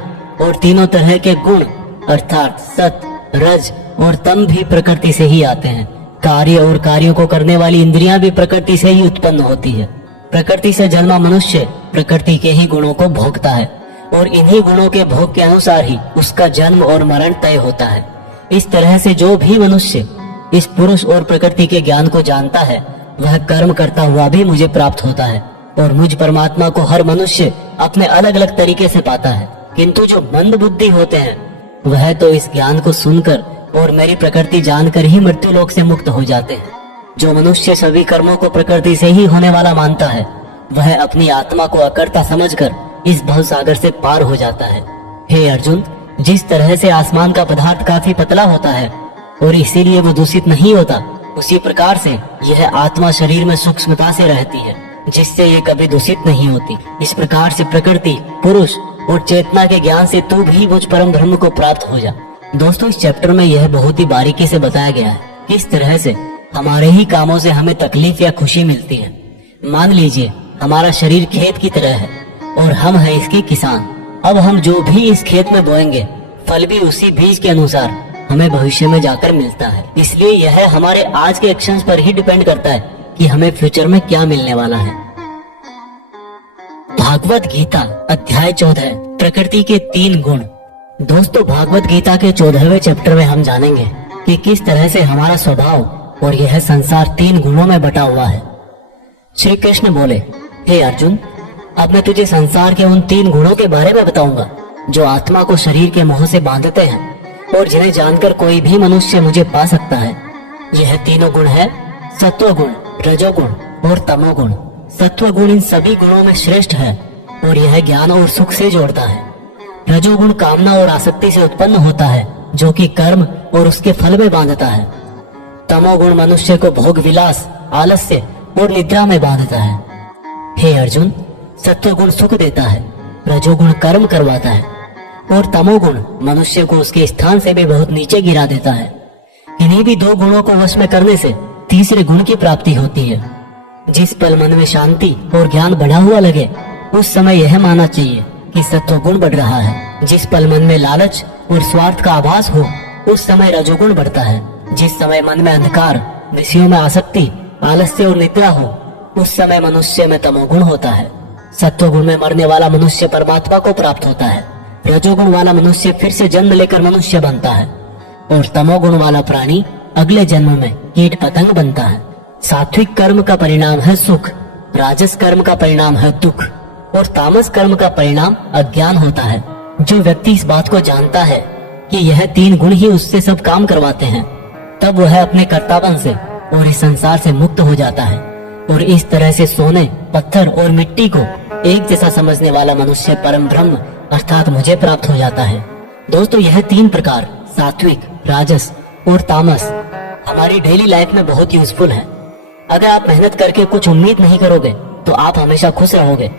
और तीनों तरह के गुण अर्थात सत, रज और तम भी प्रकृति से ही आते हैं। कार्य और कार्यों को करने वाली इंद्रियां भी प्रकृति से ही उत्पन्न होती है। प्रकृति से जन्मा मनुष्य प्रकृति के ही गुणों को भोगता है और इन्हीं गुणों के भोग के अनुसार ही उसका जन्म और मरण तय होता है। इस तरह से जो भी मनुष्य इस पुरुष और प्रकृति के ज्ञान को जानता है वह कर्म करता हुआ भी मुझे प्राप्त होता है और मुझ परमात्मा को हर मनुष्य अपने अलग अलग तरीके से पाता है। किंतु जो मंद बुद्धि होते हैं वह तो इस ज्ञान को सुनकर और मेरी प्रकृति जानकर ही मृत्यु लोक से मुक्त हो जाते हैं। जो मनुष्य सभी कर्मों को प्रकृति से ही होने वाला मानता है वह अपनी आत्मा को अकर्ता समझकर इस भव सागर से पार हो जाता है। हे अर्जुन, जिस तरह से आसमान का पदार्थ काफी पतला होता है और इसीलिए वो दूषित नहीं होता, उसी प्रकार से यह आत्मा शरीर में सूक्ष्मता से रहती है जिससे ये कभी दूषित नहीं होती। इस प्रकार से प्रकृति, पुरुष और चेतना के ज्ञान से तू भी मुझ परम ब्रह्म को प्राप्त हो जा। दोस्तों, इस चैप्टर में यह बहुत ही बारीकी से बताया गया है किस तरह से हमारे ही कामों से हमें तकलीफ या खुशी मिलती है। मान लीजिए हमारा शरीर खेत की तरह है और हम हैं इसके किसान। अब हम जो भी इस खेत में बोएंगे फल भी उसी बीज के अनुसार हमें भविष्य में जाकर मिलता है। इसलिए यह हमारे आज के एक्शंस पर ही डिपेंड करता है कि हमें फ्यूचर में क्या मिलने वाला है। भागवत गीता अध्याय 14 प्रकृति के 3 गुण। दोस्तों, भागवत गीता के 14वें चैप्टर में हम जानेंगे कि किस तरह से हमारा स्वभाव और यह संसार 3 गुणों में बटा हुआ है। श्री कृष्ण बोले, हे अर्जुन, अब मैं तुझे संसार के उन 3 गुणों के बारे में बताऊंगा जो आत्मा को शरीर के मोह से बांधते हैं और जिन्हें जानकर कोई भी मनुष्य मुझे पा सकता है। यह तीनों गुण है सत्व गुण, रजोगुण और तमोगुण। सत्व गुण इन सभी गुणों में श्रेष्ठ है और यह ज्ञान और सुख से जोड़ता है। रजोगुण कामना और आसक्ति से उत्पन्न होता है जो कि कर्म और उसके फल में बांधता है। तमोगुण मनुष्य को भोग विलास, आलस्य और निद्रा में बांधता है। हे अर्जुन, सत्वगुण सुख देता है, रजोगुण कर्म करवाता है और तमोगुण मनुष्य को उसके स्थान से भी बहुत नीचे गिरा देता है। इन्हीं भी 2 गुणों को वश में करने से तीसरे गुण की प्राप्ति होती है। जिस पल मन में शांति और ज्ञान बढ़ा हुआ लगे उस समय यह मानना चाहिए कि सत्वगुण बढ़ रहा है। जिस पल मन में लालच और स्वार्थ का आभास हो उस समय रजोगुण बढ़ता है। जिस समय मन में अंधकार, विषयों में आसक्ति, आलस्य और निद्रा हो उस समय मनुष्य में तमोगुण होता है। सत्वगुण में मरने वाला मनुष्य परमात्मा को प्राप्त होता है। रजोगुण वाला मनुष्य फिर से जन्म लेकर मनुष्य बनता है। और तमोगुण वाला प्राणी अगले जन्म में कीट पतंग बनता है। सात्विक कर्म का परिणाम है सुख, राजस कर्म का परिणाम है दुख और तामस कर्म का परिणाम अज्ञान होता है। जो व्यक्ति इस बात को जानता है कि यह तीन गुण ही उससे सब काम करवाते हैं, तब वह अपने कर्तापन से और इस संसार से मुक्त हो जाता है और इस तरह से सोने, पत्थर और मिट्टी को एक जैसा समझने वाला मनुष्य परम ब्रह्म अर्थात मुझे प्राप्त हो जाता है। दोस्तों, यह तीन प्रकार सात्विक, राजस और तामस हमारी डेली लाइफ में बहुत यूजफुल है। अगर आप मेहनत करके कुछ उम्मीद नहीं करोगे तो आप हमेशा खुश रहोगे।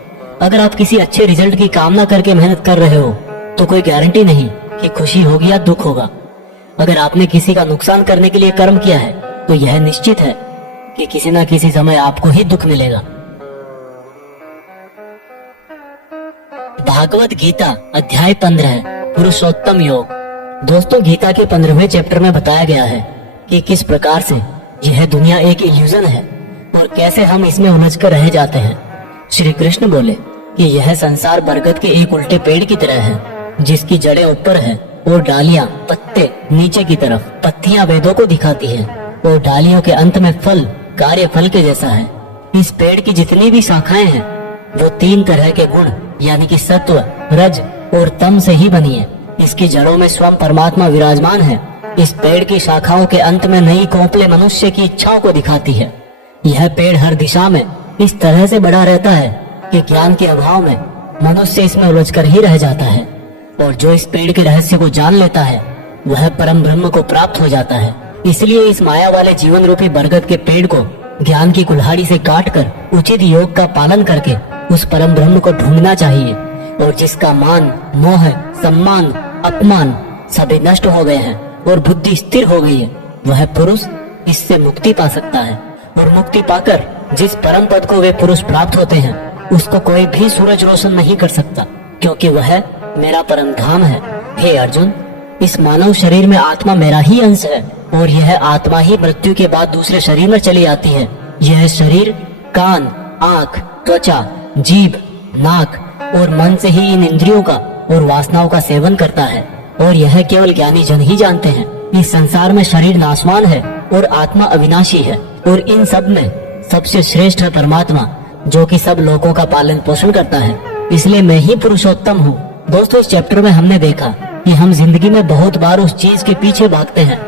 अगर आप किसी अच्छे रिजल्ट की कामना करके मेहनत कर रहे हो तो कोई गारंटी नहीं कि खुशी होगी या दुख होगा। अगर आपने किसी का नुकसान करने के लिए कर्म किया है तो यह निश्चित है कि किसी न किसी समय आपको ही दुख मिलेगा। भागवत गीता अध्याय 15 पुरुषोत्तम योग। दोस्तों, गीता के 15वें चैप्टर में बताया गया है कि किस प्रकार से यह दुनिया एक इल्यूजन है और कैसे हम इसमें उलझ कर रह जाते हैं। श्री कृष्ण बोले कि यह संसार बरगद के एक उल्टे पेड़ की तरह है जिसकी जड़ें ऊपर है और डालियां, पत्ते नीचे की तरफ। पत्तियां वेदों को दिखाती है और डालियों के अंत में फल कार्य फल के जैसा है। इस पेड़ की जितनी भी शाखाएं हैं वो तीन तरह के गुण यानी कि सत्व, रज और तम से ही बनी है। इसकी जड़ों में स्वयं परमात्मा विराजमान है। इस पेड़ की शाखाओं के अंत में नई कोंपले मनुष्य की इच्छाओं को दिखाती है। यह पेड़ हर दिशा में इस तरह से बड़ा रहता है कि ज्ञान के अभाव में मनुष्य इसमें उलझकर ही रह जाता है और जो इस पेड़ के रहस्य को जान लेता है वह परम ब्रह्म को प्राप्त हो जाता है। इसलिए इस माया वाले जीवन रूपी बरगद के पेड़ को ज्ञान की कुल्हाड़ी से काटकर उचित योग का पालन करके उस परम ब्रह्म को ढूंढना चाहिए और जिसका मान, मोह, सम्मान, अपमान सभी नष्ट हो गए हैं और बुद्धि स्थिर हो गई है, वह पुरुष इससे मुक्ति पा सकता है। और मुक्ति पाकर जिस परम पद को वे पुरुष प्राप्त होते हैं उसको कोई भी सूरज रोशन नहीं कर सकता, क्योंकि वह मेरा परम धाम है। हे अर्जुन, इस मानव शरीर में आत्मा मेरा ही अंश है और यह आत्मा ही मृत्यु के बाद दूसरे शरीर में चली आती है। यह शरीर कान, आँख, त्वचा, जीभ, नाक और मन से ही इन इंद्रियों का और वासनाओं का सेवन करता है और यह केवल ज्ञानी जन ही जानते हैं। इस संसार में शरीर नाशवान है और आत्मा अविनाशी है और इन सब में सबसे श्रेष्ठ है परमात्मा जो कि सब लोगों का पालन पोषण करता है। इसलिए मैं ही पुरुषोत्तम हूँ। दोस्तों, इस चैप्टर में हमने देखा कि हम जिंदगी में बहुत बार उस चीज के पीछे भागते हैं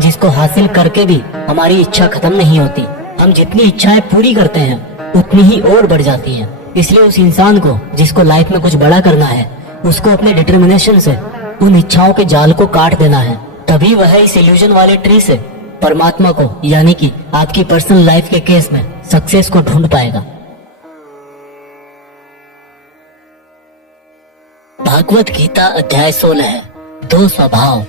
जिसको हासिल करके भी हमारी इच्छा खत्म नहीं होती। हम जितनी इच्छाएं पूरी करते हैं उतनी ही और बढ़ जाती हैं। इसलिए उस इंसान को जिसको लाइफ में कुछ बड़ा करना है उसको अपने डिटर्मिनेशन से उन इच्छाओं के जाल को काट देना है। तभी वह इस इल्यूजन वाले ट्री से परमात्मा को यानी कि आपकी पर्सनल लाइफ के केस में सक्सेस को ढूंढ पाएगा। भागवत गीता अध्याय 16 दो स्वभाव।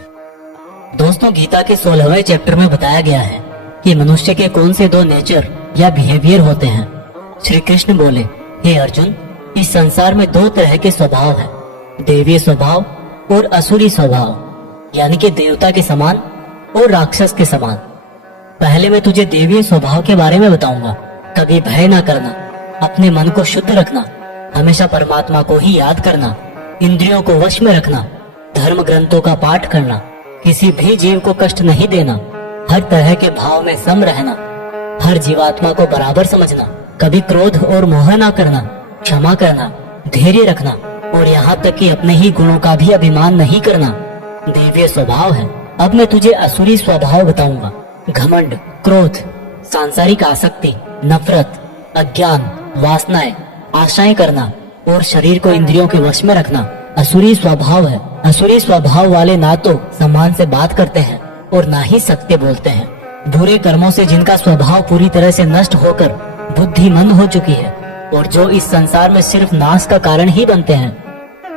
दोस्तों, गीता के 16वें चैप्टर में बताया गया है कि मनुष्य के कौन से दो नेचर या बिहेवियर होते हैं। श्री कृष्ण बोले, हे अर्जुन, इस संसार में दो तरह के स्वभाव है, देवीय स्वभाव और असुरी स्वभाव, यानी कि देवता के समान और राक्षस के समान। पहले मैं तुझे देवीय स्वभाव के बारे में बताऊंगा। कभी भय ना करना, अपने मन को शुद्ध रखना, हमेशा परमात्मा को ही याद करना, इंद्रियों को वश में रखना, धर्म ग्रंथों का पाठ करना, किसी भी जीव को कष्ट नहीं देना, हर तरह के भाव में सम रहना, हर जीवात्मा को बराबर समझना, कभी क्रोध और मोह ना करना, क्षमा करना, धैर्य रखना और यहाँ तक कि अपने ही गुणों का भी अभिमान नहीं करना देवीय स्वभाव है। अब मैं तुझे असुरी स्वभाव बताऊंगा। घमंड, क्रोध, सांसारिक आसक्ति, नफरत, अज्ञान, वासनाएं, आशाएं करना और शरीर को इंद्रियों के वश में रखना असुरी स्वभाव है। असुरी स्वभाव वाले ना तो सम्मान से बात करते हैं और ना ही सत्य बोलते हैं। बुरे कर्मों से जिनका स्वभाव पूरी तरह से नष्ट होकर बुद्धिमंद हो चुकी है और जो इस संसार में सिर्फ नाश का कारण ही बनते हैं,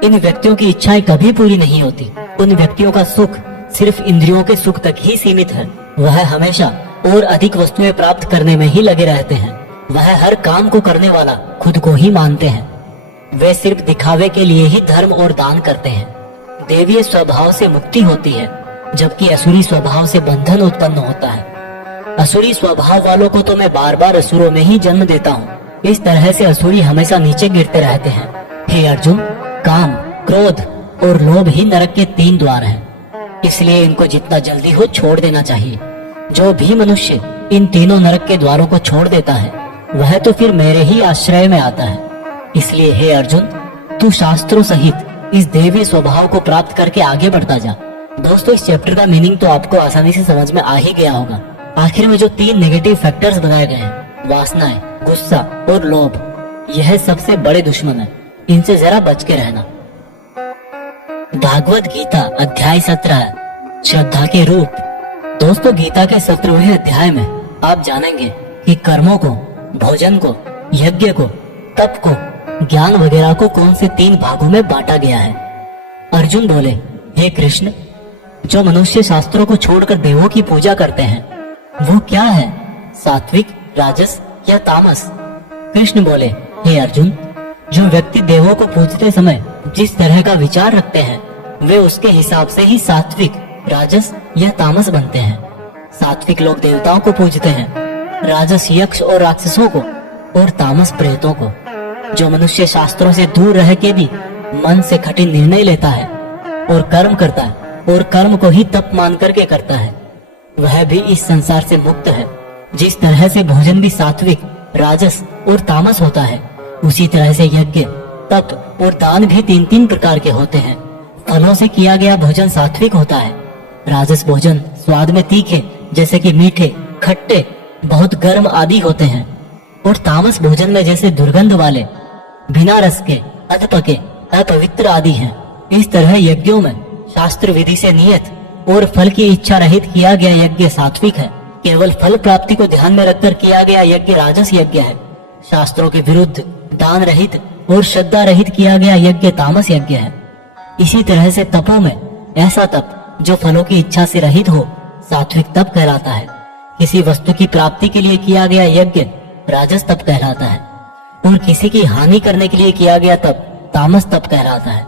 इन व्यक्तियों की इच्छाएं कभी पूरी नहीं होती। उन व्यक्तियों का सुख सिर्फ इंद्रियों के सुख तक ही सीमित है। वह हमेशा और अधिक वस्तुएं प्राप्त करने में ही लगे रहते हैं। वह हर काम को करने वाला खुद को ही मानते हैं। वे सिर्फ दिखावे के लिए ही धर्म और दान करते हैं। देवीय स्वभाव से मुक्ति होती है, जबकि असुरी स्वभाव से बंधन उत्पन्न होता है। असुरी स्वभाव वालों को तो मैं बार बार असुरों में ही जन्म देता हूँ। इस तरह से असुरी हमेशा नीचे गिरते रहते हैं। हे अर्जुन, काम, क्रोध और लोभ ही नरक के 3 द्वार हैं। इसलिए इनको जितना जल्दी हो छोड़ देना चाहिए। जो भी मनुष्य इन तीनों नरक के द्वारों को छोड़ देता है वह तो फिर मेरे ही आश्रय में आता है। इसलिए हे अर्जुन, तू शास्त्रों सहित इस देवी स्वभाव को प्राप्त करके आगे बढ़ता जा। दोस्तों, इस चैप्टर का मीनिंग तो आपको आसानी से समझ में आ ही गया होगा। आखिर में जो 3 नेगेटिव फैक्टर्स बताए गए हैं, वासनाएं, गुस्सा और लोभ, यह सबसे बड़े दुश्मन है। इनसे जरा बच के रहना। भागवत गीता अध्याय 17 श्रद्धा के रूप। दोस्तों, गीता के 17वें अध्याय में आप जानेंगे कि कर्मों को, भोजन को, यज्ञ को, तप को, ज्ञान वगैरह को कौन से 3 भागों में बांटा गया है। अर्जुन बोले, हे कृष्ण, जो मनुष्य शास्त्रों को छोड़कर देवों की पूजा करते हैं वो क्या है, सात्विक, राजस या तामस? कृष्ण बोले, हे अर्जुन, जो व्यक्ति देवों को पूजते समय जिस तरह का विचार रखते हैं वे उसके हिसाब से ही सात्विक, राजस या तामस बनते हैं। सात्विक लोग देवताओं को पूजते हैं, राजस यक्ष और राक्षसों को और तामस प्रेतों को। जो मनुष्य शास्त्रों से दूर रह के भी मन से कठिन निर्णय लेता है और कर्म करता है और कर्म को ही तप मान करके करता है वह भी इस संसार से मुक्त है। जिस तरह से भोजन भी सात्विक, राजस और तामस होता है उसी तरह से यज्ञ, तप और दान भी 3-3 प्रकार के होते हैं। फलों से किया गया भोजन सात्विक होता है। राजस भोजन स्वाद में तीखे जैसे कि मीठे, खट्टे, बहुत गर्म आदि होते हैं और तामस भोजन में जैसे दुर्गंध वाले, बिना रस के, अधपके, अपवित्र आदि हैं। इस तरह यज्ञों में शास्त्र विधि से नियत और फल की इच्छा रहित किया गया यज्ञ सात्विक है। केवल फल प्राप्ति को ध्यान में रखकर किया गया यज्ञ राजस यज्ञ है। शास्त्रों के विरुद्ध, दान रहित और श्रद्धा रहित किया गया यज्ञ तामस यज्ञ है। इसी तरह से तपों में ऐसा तप जो फलों की इच्छा से रहित हो सात्विक तप कहलाता है। किसी वस्तु की प्राप्ति के लिए किया गया यज्ञ राजस तप कहलाता है और किसी की हानि करने के लिए किया गया तप तामस तप कहलाता है।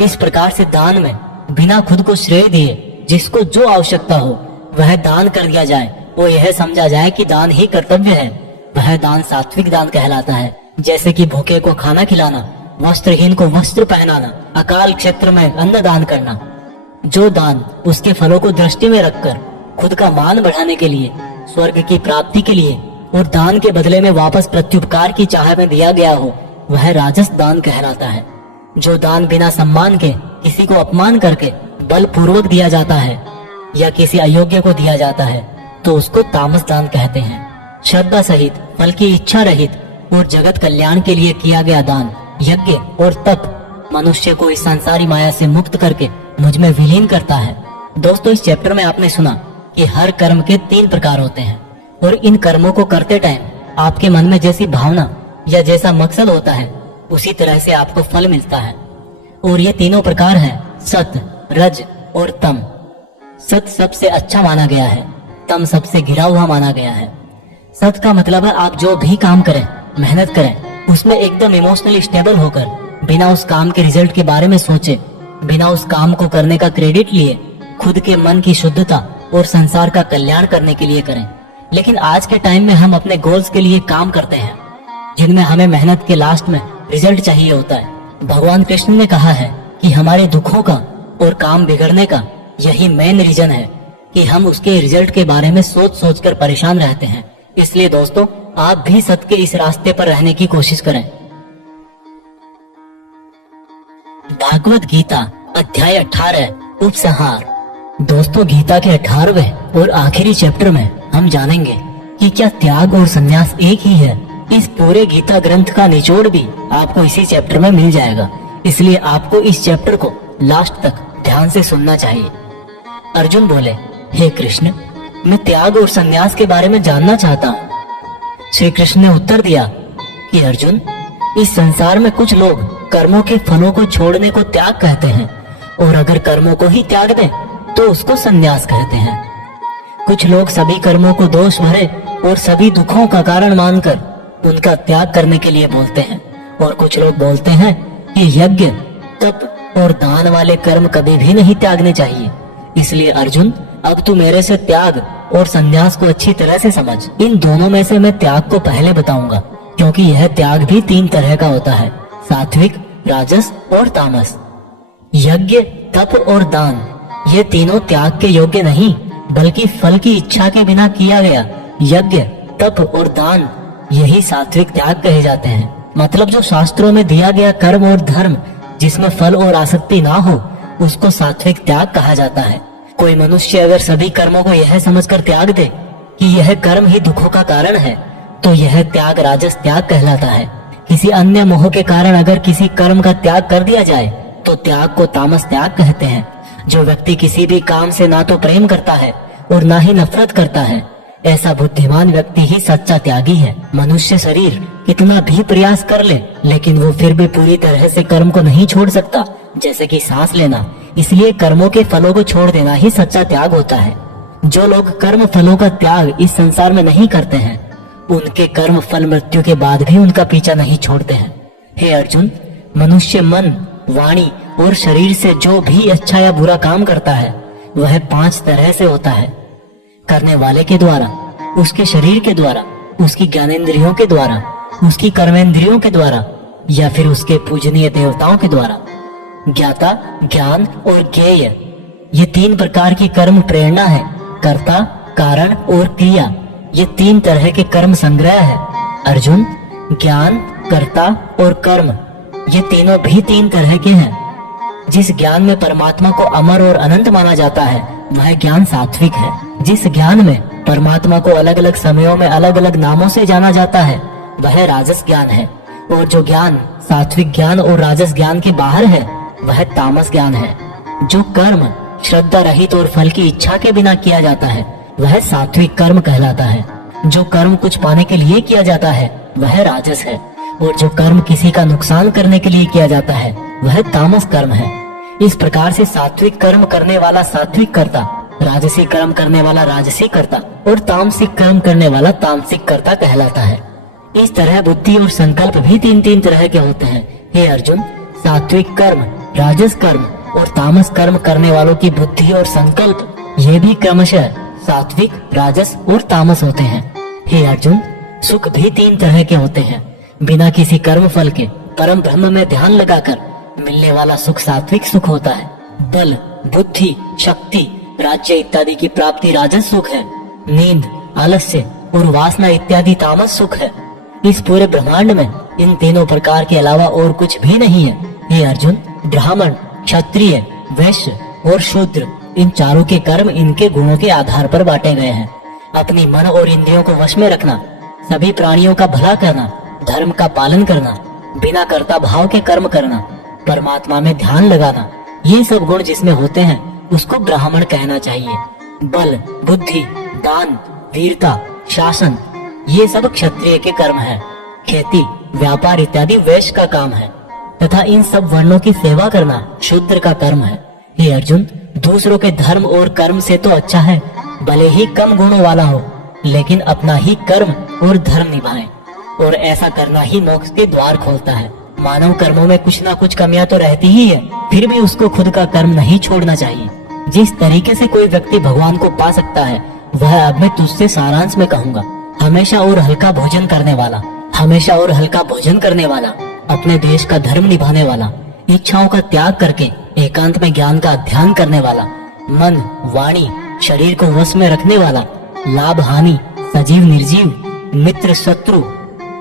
इस प्रकार से दान में बिना खुद को श्रेय दिए जिसको जो आवश्यकता हो वह दान कर दिया जाए और यह समझा जाए कि दान ही कर्तव्य है, वह दान सात्विक दान कहलाता है। जैसे कि भूखे को खाना खिलाना, वस्त्रहीन को वस्त्र पहनाना, अकाल क्षेत्र में अन्न दान करना। जो दान उसके फलों को दृष्टि में रखकर खुद का मान बढ़ाने के लिए, स्वर्ग की प्राप्ति के लिए और दान के बदले में वापस प्रत्युपकार की चाह में दिया गया हो वह राजस दान कहलाता है। जो दान बिना सम्मान के किसी को अपमान करके बलपूर्वक दिया जाता है या किसी अयोग्य को दिया जाता है तो उसको तामस दान कहते हैं। श्रद्धा सहित, फल की इच्छा रहित और जगत कल्याण के लिए किया गया दान, यज्ञ और तप मनुष्य को इस संसारी माया से मुक्त करके मुझ में विलीन करता है। दोस्तों, इस चैप्टर में आपने सुना कि हर कर्म के 3 प्रकार होते हैं और इन कर्मों को करते टाइम आपके मन में जैसी भावना या जैसा मकसद होता है उसी तरह से आपको फल मिलता है। और ये तीनों प्रकार हैं सत, रज और तम। सत सबसे अच्छा माना गया है, तम सबसे गिरा हुआ माना गया है। सत का मतलब है आप जो भी काम करें, मेहनत करें, उसमें एकदम इमोशनली स्टेबल होकर बिना उस काम के रिजल्ट के बारे में सोचे, बिना उस काम को करने का क्रेडिट लिए खुद के मन की शुद्धता और संसार का कल्याण करने के लिए करें। लेकिन आज के टाइम में हम अपने गोल्स के लिए काम करते हैं जिनमें हमें मेहनत के लास्ट में रिजल्ट चाहिए होता है। भगवान कृष्ण ने कहा है कि हमारे दुखों का और काम बिगड़ने का यही मेन रीजन है कि हम उसके रिजल्ट के बारे में सोच सोच कर परेशान रहते हैं। इसलिए दोस्तों, आप भी सत्य के इस रास्ते पर रहने की कोशिश करें। भागवत गीता अध्याय 18 उपसंहार। दोस्तों, गीता के 18वें और आखिरी चैप्टर में हम जानेंगे कि क्या त्याग और संन्यास एक ही है। इस पूरे गीता ग्रंथ का निचोड़ भी आपको इसी चैप्टर में मिल जाएगा, इसलिए आपको इस चैप्टर को लास्ट तक ध्यान से सुनना चाहिए। अर्जुन बोले, हे कृष्ण, मैं त्याग और संन्यास के बारे में जानना चाहता हूँ। श्री कृष्ण ने उत्तर दिया कि अर्जुन, इस संसार में कुछ लोग कर्मों के फलों को छोड़ने को त्याग कहते हैं और अगर कर्मों को ही त्याग दें तो उसको संन्यास कहते हैं। कुछ लोग सभी कर्मों को दोष भरे और सभी दुखों का कारण मानकर उनका त्याग करने के लिए बोलते हैं और कुछ लोग बोलते हैं कि यज्ञ, तप और दान वाले कर्म कभी भी नहीं त्यागने चाहिए। इसलिए अर्जुन, अब तू मेरे से त्याग और संन्यास को अच्छी तरह से समझ। इन दोनों में से मैं त्याग को पहले बताऊंगा क्योंकि यह त्याग भी 3 तरह का होता है, सात्विक, राजस और तामस। यज्ञ, तप और दान ये तीनों त्याग के योग्य नहीं, बल्कि फल की इच्छा के बिना किया गया यज्ञ, तप और दान, यही सात्विक त्याग कहे जाते हैं। मतलब जो शास्त्रों में दिया गया कर्म और धर्म जिसमें फल और आसक्ति ना हो, उसको सात्विक त्याग कहा जाता है। कोई मनुष्य अगर सभी कर्मों को यह समझकर त्याग दे कि यह कर्म ही दुखों का कारण है, तो यह त्याग राजस त्याग कहलाता है। किसी अन्य मोह के कारण अगर किसी कर्म का त्याग कर दिया जाए तो त्याग को तामस त्याग कहते हैं। जो व्यक्ति किसी भी काम से ना तो प्रेम करता है और ना ही नफरत करता है, ऐसा बुद्धिमान व्यक्ति ही सच्चा त्यागी है। मनुष्य शरीर कितना भी प्रयास कर ले, लेकिन वो फिर भी पूरी तरह से कर्म को नहीं छोड़ सकता, जैसे कि सांस लेना। इसलिए कर्मों के फलों को छोड़ देना ही सच्चा त्याग होता है। जो लोग कर्म फलों का त्याग इस संसार में नहीं करते हैं, उनके कर्म फल मृत्यु के बाद भी उनका पीछा नहीं छोड़ते हैं। हे अर्जुन, मनुष्य मन, वाणी और शरीर से जो भी अच्छा या बुरा काम करता है, वह 5 तरह से होता है। करने वाले के द्वारा, उसके शरीर के द्वारा, उसकी ज्ञानेंद्रियों के द्वारा, उसकी कर्मेंद्रियों के द्वारा, या फिर उसके पूजनीय देवताओं के द्वारा। ज्ञाता, ज्ञान और ज्ञेय, ये 3 प्रकार की कर्म प्रेरणा है। कर्ता, कारण और क्रिया, ये 3 तरह के कर्म संग्रह है। अर्जुन, ज्ञान, कर्ता और कर्म, ये तीनों भी 3 तरह के हैं। जिस ज्ञान में परमात्मा को अमर और अनंत माना जाता है, वह ज्ञान सात्विक है। जिस ज्ञान में परमात्मा को अलग अलग समयों में अलग अलग नामों से जाना जाता है, वह राजस ज्ञान है। और जो ज्ञान सात्विक ज्ञान और राजस ज्ञान के बाहर है, वह तामस ज्ञान है। जो कर्म श्रद्धा रहित और फल की इच्छा के बिना किया जाता है, वह सात्विक कर्म कहलाता है। जो कर्म कुछ पाने के लिए किया जाता है, वह राजस है। और जो कर्म किसी का नुकसान करने के लिए किया जाता है, वह तामस कर्म है। इस प्रकार से सात्विक कर्म करने वाला सात्विक कर्ता, राजसी कर्म करने वाला राजसी कर्ता और तामसिक कर्म करने वाला तामसिक कर्ता कहलाता है। इस तरह बुद्धि और संकल्प भी 3-3 तरह के होते हैं। हे अर्जुन, सात्विक कर्म, राजस कर्म और तामस कर्म करने वालों की बुद्धि और संकल्प, ये भी क्रमशः सात्विक, राजस और तामस होते हैं। हे अर्जुन, सुख भी 3 तरह के होते हैं। बिना किसी कर्म फल के परम ब्रह्म में ध्यान लगाकर मिलने वाला सुख सात्विक सुख होता है। बल, बुद्धि, शक्ति, राज्य इत्यादि की प्राप्ति राजस सुख है। नींद, आलस्य और वासना इत्यादि तामस सुख है। इस पूरे ब्रह्मांड में इन तीनों प्रकार के अलावा और कुछ भी नहीं है। हे अर्जुन, ब्राह्मण, क्षत्रिय, वैश्य और शूद्र, इन चारों के कर्म इनके गुणों के आधार पर बांटे गए हैं। अपनी मन और इंद्रियों को वश में रखना, सभी प्राणियों का भला करना, धर्म का पालन करना, बिना कर्ता भाव के कर्म करना, परमात्मा में ध्यान लगाना, ये सब गुण जिसमें होते हैं उसको ब्राह्मण कहना चाहिए। बल, बुद्धि, दान, वीरता, शासन, ये सब क्षत्रिय के कर्म है। खेती, व्यापार इत्यादि वैश्य का काम है तथा इन सब वर्णों की सेवा करना शूद्र का कर्म है। हे अर्जुन, दूसरों के धर्म और कर्म से तो अच्छा है भले ही कम गुणों वाला हो, लेकिन अपना ही कर्म और धर्म निभाए, और ऐसा करना ही मोक्ष के द्वार खोलता है। मानव कर्मों में कुछ ना कुछ कमियां तो रहती ही है, फिर भी उसको खुद का कर्म नहीं छोड़ना चाहिए। जिस तरीके से कोई व्यक्ति भगवान को पा सकता है, वह अब मैं तुझसे सारांश में कहूँगा। हमेशा और हल्का भोजन करने वाला, हमेशा और हल्का भोजन करने वाला, अपने देश का धर्म निभाने वाला, इच्छाओं का त्याग करके एकांत में ज्ञान का अध्ययन करने वाला, मन, वाणी, शरीर को वश में रखने वाला, लाभ हानि, सजीव निर्जीव, मित्र शत्रु,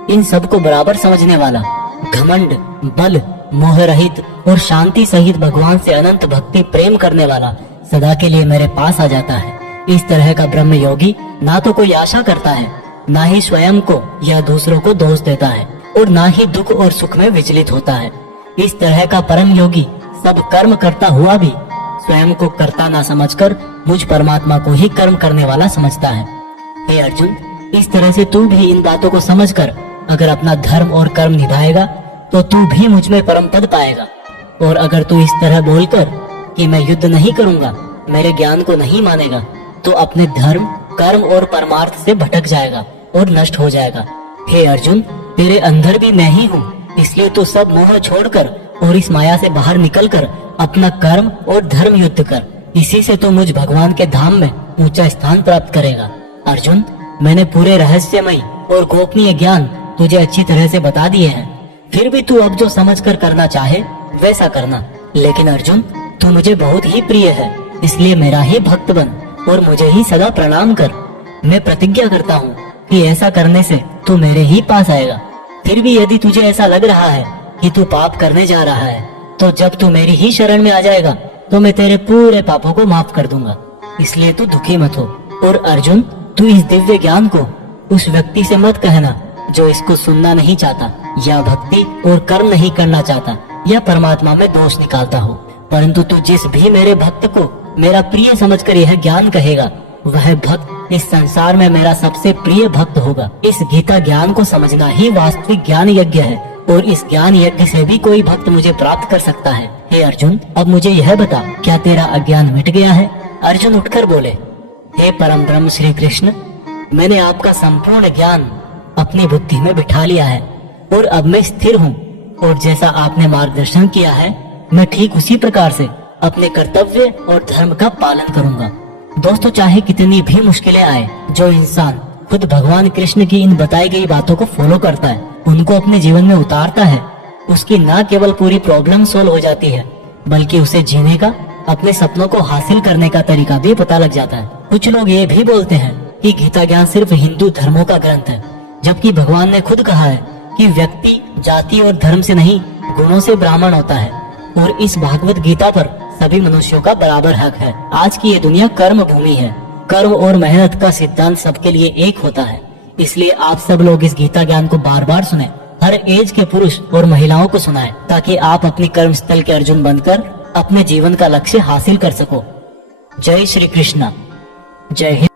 इन सब को बराबर समझने वाला, घमंड, बल, मोह रहित और शांति सहित भगवान से अनंत भक्ति प्रेम करने वाला सदा के लिए मेरे पास आ जाता है। इस तरह का ब्रह्म योगी ना तो कोई आशा करता है, ना ही स्वयं को या दूसरों को दोष देता है, और ना ही दुख और सुख में विचलित होता है। इस तरह का परम योगी सब कर्म करता हुआ भी स्वयं को कर्ता ना समझकर मुझ परमात्मा को ही कर्म करने वाला समझता है। हे अर्जुन, इस तरह से तू भी इन बातों को समझकर अगर अपना धर्म और कर्म निभाएगा तो तू भी मुझ में परम पद पाएगा। और अगर तू इस तरह बोलकर कि मैं युद्ध नहीं करूंगा, मेरे ज्ञान को नहीं मानेगा, तो अपने धर्म, कर्म और परमार्थ से भटक जाएगा और नष्ट हो जाएगा। हे अर्जुन, तेरे अंदर भी मैं ही हूँ, इसलिए तू सब मोह छोड़कर और इस माया से बाहर निकलकर अपना कर्म और धर्म युद्ध कर। इसी से तू मुझ भगवान के धाम में ऊंचा स्थान प्राप्त करेगा। अर्जुन, मैंने पूरे रहस्यमय और गोपनीय ज्ञान तुझे अच्छी तरह से बता दिए हैं, फिर भी तू अब जो समझकर करना चाहे वैसा करना। लेकिन अर्जुन, तू मुझे बहुत ही प्रिय है, इसलिए मेरा ही भक्त बन और मुझे ही सदा प्रणाम कर। मैं प्रतिज्ञा करता हूँ कि ऐसा करने से तू मेरे ही पास आएगा। फिर भी यदि तुझे ऐसा लग रहा है कि तू पाप करने जा रहा है, तो जब तू मेरी ही शरण में आ जाएगा तो मैं तेरे पूरे पापों को माफ कर दूंगा। इसलिए तू दुखी मत हो। और अर्जुन, तू इस दिव्य ज्ञान को उस व्यक्ति से मत कहना जो इसको सुनना नहीं चाहता, या भक्ति और कर्म नहीं करना चाहता, या परमात्मा में दोष निकालता हो। परंतु तू जिस भी मेरे भक्त को मेरा प्रिय समझकर यह ज्ञान कहेगा, वह भक्त इस संसार में मेरा सबसे प्रिय भक्त होगा। इस गीता ज्ञान को समझना ही वास्तविक ज्ञान यज्ञ है, और इस ज्ञान यज्ञ से भी कोई भक्त मुझे प्राप्त कर सकता है। हे अर्जुन, अब मुझे यह बता, क्या तेरा अज्ञान मिट गया है? अर्जुन उठकर बोले, हे परम ब्रह्म श्री कृष्ण, मैंने आपका संपूर्ण ज्ञान अपनी बुद्धि में बिठा लिया है और अब मैं स्थिर हूँ, और जैसा आपने मार्गदर्शन किया है मैं ठीक उसी प्रकार से अपने कर्तव्य और धर्म का पालन करूंगा। दोस्तों, चाहे कितनी भी मुश्किलें आए, जो इंसान खुद भगवान कृष्ण की इन बताई गई बातों को फॉलो करता है, उनको अपने जीवन में उतारता है, उसकी न केवल पूरी प्रॉब्लम सोल्व हो जाती है, बल्कि उसे जीने का, अपने सपनों को हासिल करने का तरीका भी पता लग जाता है। कुछ लोग ये भी बोलते हैं कि गीता ज्ञान सिर्फ हिंदू धर्मों का ग्रंथ है, जबकि भगवान ने खुद कहा है कि व्यक्ति जाति और धर्म से नहीं, गुणों से ब्राह्मण होता है, और इस भागवत गीता पर सभी मनुष्यों का बराबर हक है। आज की ये दुनिया कर्म भूमि है। कर्म और मेहनत का सिद्धांत सबके लिए एक होता है। इसलिए आप सब लोग इस गीता ज्ञान को बार बार सुने, हर एज के पुरुष और महिलाओं को सुनाएं, ताकि आप अपनी कर्म स्थल के अर्जुन बनकर अपने जीवन का लक्ष्य हासिल कर सको। जय श्री कृष्णा। जय हिंद।